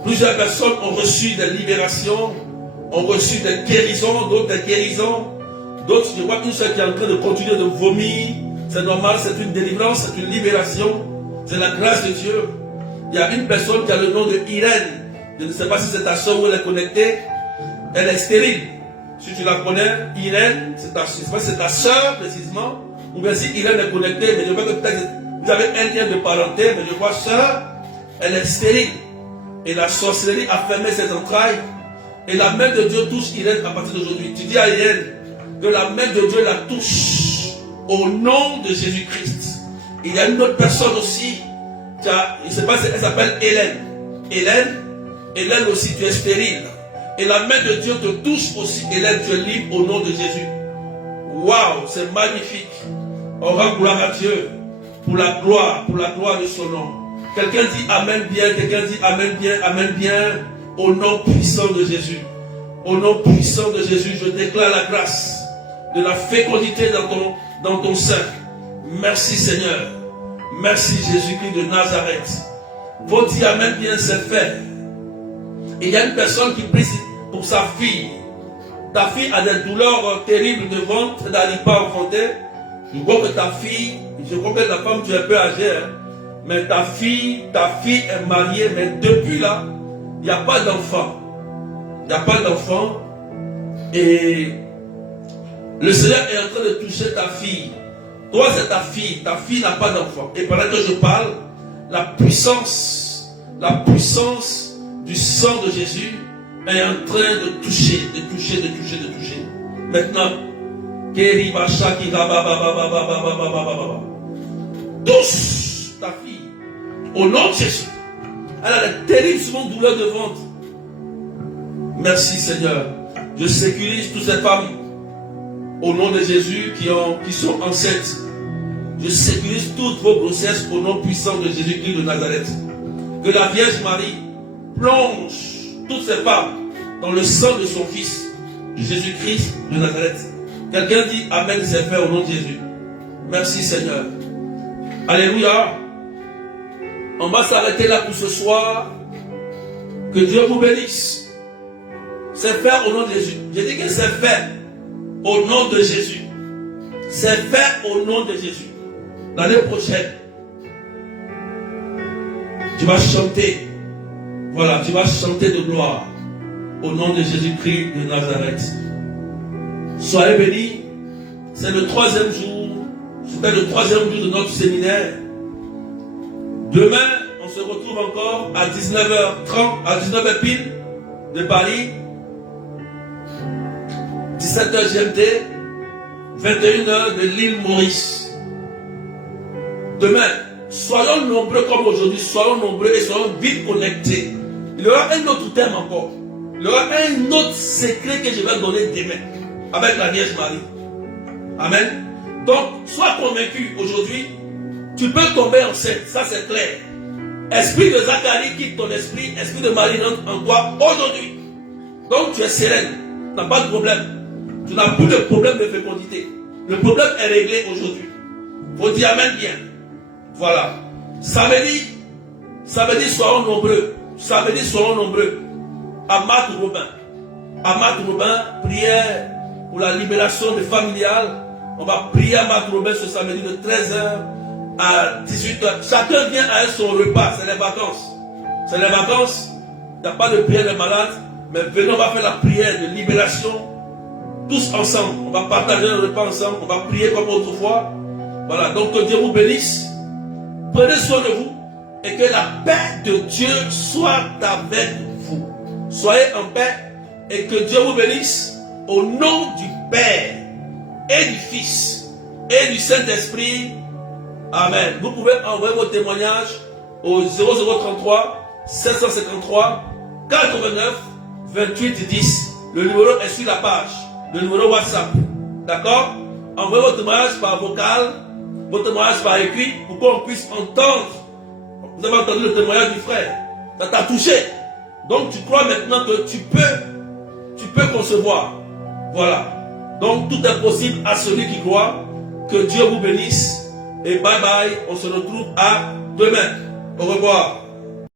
Plusieurs personnes ont reçu des libérations, ont reçu des guérisons, d'autres des guérisons. D'autres, je vois une seule qui est en train de continuer de vomir. C'est normal, c'est une délivrance, c'est une libération. C'est la grâce de Dieu. Il y a une personne qui a le nom de Irène. Je ne sais pas si c'est ta soeur ou elle est connectée. Elle est stérile. Si tu la connais, Irène, je ne sais pas si c'est ta soeur précisément. Ou bien si Irène est connectée, mais je vois que peut-être vous avez un lien de parenté, mais je vois soeur, elle est stérile. Et la sorcellerie a fermé ses entrailles. Et la main de Dieu touche Irène à partir d'aujourd'hui. Tu dis à Irène que la main de Dieu la touche au nom de Jésus-Christ. Il y a une autre personne aussi, je ne sais pas, elle s'appelle Hélène. Hélène aussi, tu es stérile. Et la main de Dieu te touche aussi, Hélène, tu es libre au nom de Jésus. Waouh, c'est magnifique. On rend gloire à Dieu pour la gloire de son nom. Quelqu'un dit Amen bien, quelqu'un dit Amen bien, au nom puissant de Jésus. Au nom puissant de Jésus, je déclare la grâce de la fécondité dans ton sein. Merci Seigneur. Merci Jésus-Christ de Nazareth. Vous dites Amen bien, c'est fait. Et il y a une personne qui prie pour sa fille. Ta fille a des douleurs terribles de ventre, elle n'arrive pas à enfanter. Je vois que ta fille, je crois que la femme, tu es un peu âgée, hein, mais ta fille est mariée, mais depuis là, il n'y a pas d'enfant. Il n'y a pas d'enfant. Et le Seigneur est en train de toucher ta fille. Toi, c'est ta fille n'a pas d'enfant. Et pendant que je parle, la puissance du sang de Jésus est en train de toucher. Maintenant, touche ta fille au nom de Jésus. Elle a de terribles douleurs de ventre. Merci Seigneur. Je sécurise toutes ces femmes au nom de Jésus qui sont enceintes. Je sécurise toutes vos grossesses au nom puissant de Jésus-Christ de Nazareth. Que la Vierge Marie plonge toutes ces femmes dans le sang de son Fils, Jésus-Christ de Nazareth. Quelqu'un dit Amen, c'est fait au nom de Jésus. Merci Seigneur. Alléluia. On va s'arrêter là pour ce soir. Que Dieu vous bénisse. C'est fait au nom de Jésus. J'ai dit que c'est fait au nom de Jésus. C'est fait au nom de Jésus. L'année prochaine, tu vas chanter. Voilà, tu vas chanter de gloire au nom de Jésus-Christ de Nazareth. Soyez bénis. C'est le 3e jour. C'était le 3e jour de notre séminaire. Demain, on se retrouve encore à 19h30, à 19h pile de Paris. 17h GMT, 21h de l'île Maurice. Demain, soyons nombreux comme aujourd'hui, soyons nombreux et soyons vite connectés. Il y aura un autre thème encore. Il y aura un autre secret que je vais donner demain avec la Vierge Marie. Amen. Donc, sois convaincu aujourd'hui, tu peux tomber enceinte, ça c'est clair. Esprit de Zacharie quitte ton esprit, esprit de Marie entre en toi aujourd'hui. Donc tu es sereine, tu n'as pas de problème. Tu n'as plus de problème de fécondité. Le problème est réglé aujourd'hui. Il faut dire Amen bien. Voilà. Samedi, soyons nombreux. Samedi, soyons nombreux. Amath Robin, prière pour la libération des familiales. On va prier Amath Robin ce samedi de 13h à 18h. Chacun vient à son repas. C'est les vacances. C'est les vacances. Il n'y a pas de prière des malades. Mais venez, on va faire la prière de libération. Tous ensemble. On va partager le repas ensemble. On va prier comme autrefois. Voilà. Donc que Dieu vous bénisse. Prenez soin de vous. Et que la paix de Dieu soit avec vous. Soyez en paix. Et que Dieu vous bénisse. Au nom du Père et du Fils et du Saint-Esprit. Amen. Vous pouvez envoyer vos témoignages au 0033 753 89 28 10. Le numéro est sur la page. Le numéro WhatsApp. D'accord? Envoyez vos témoignages par vocal, vos témoignages par écrit, pour qu'on puisse entendre. Vous avez entendu le témoignage du frère. Ça t'a touché. Donc tu crois maintenant que tu peux concevoir. Voilà. Donc tout est possible à celui qui croit. Que Dieu vous bénisse. Et bye bye. On se retrouve à demain. Au revoir.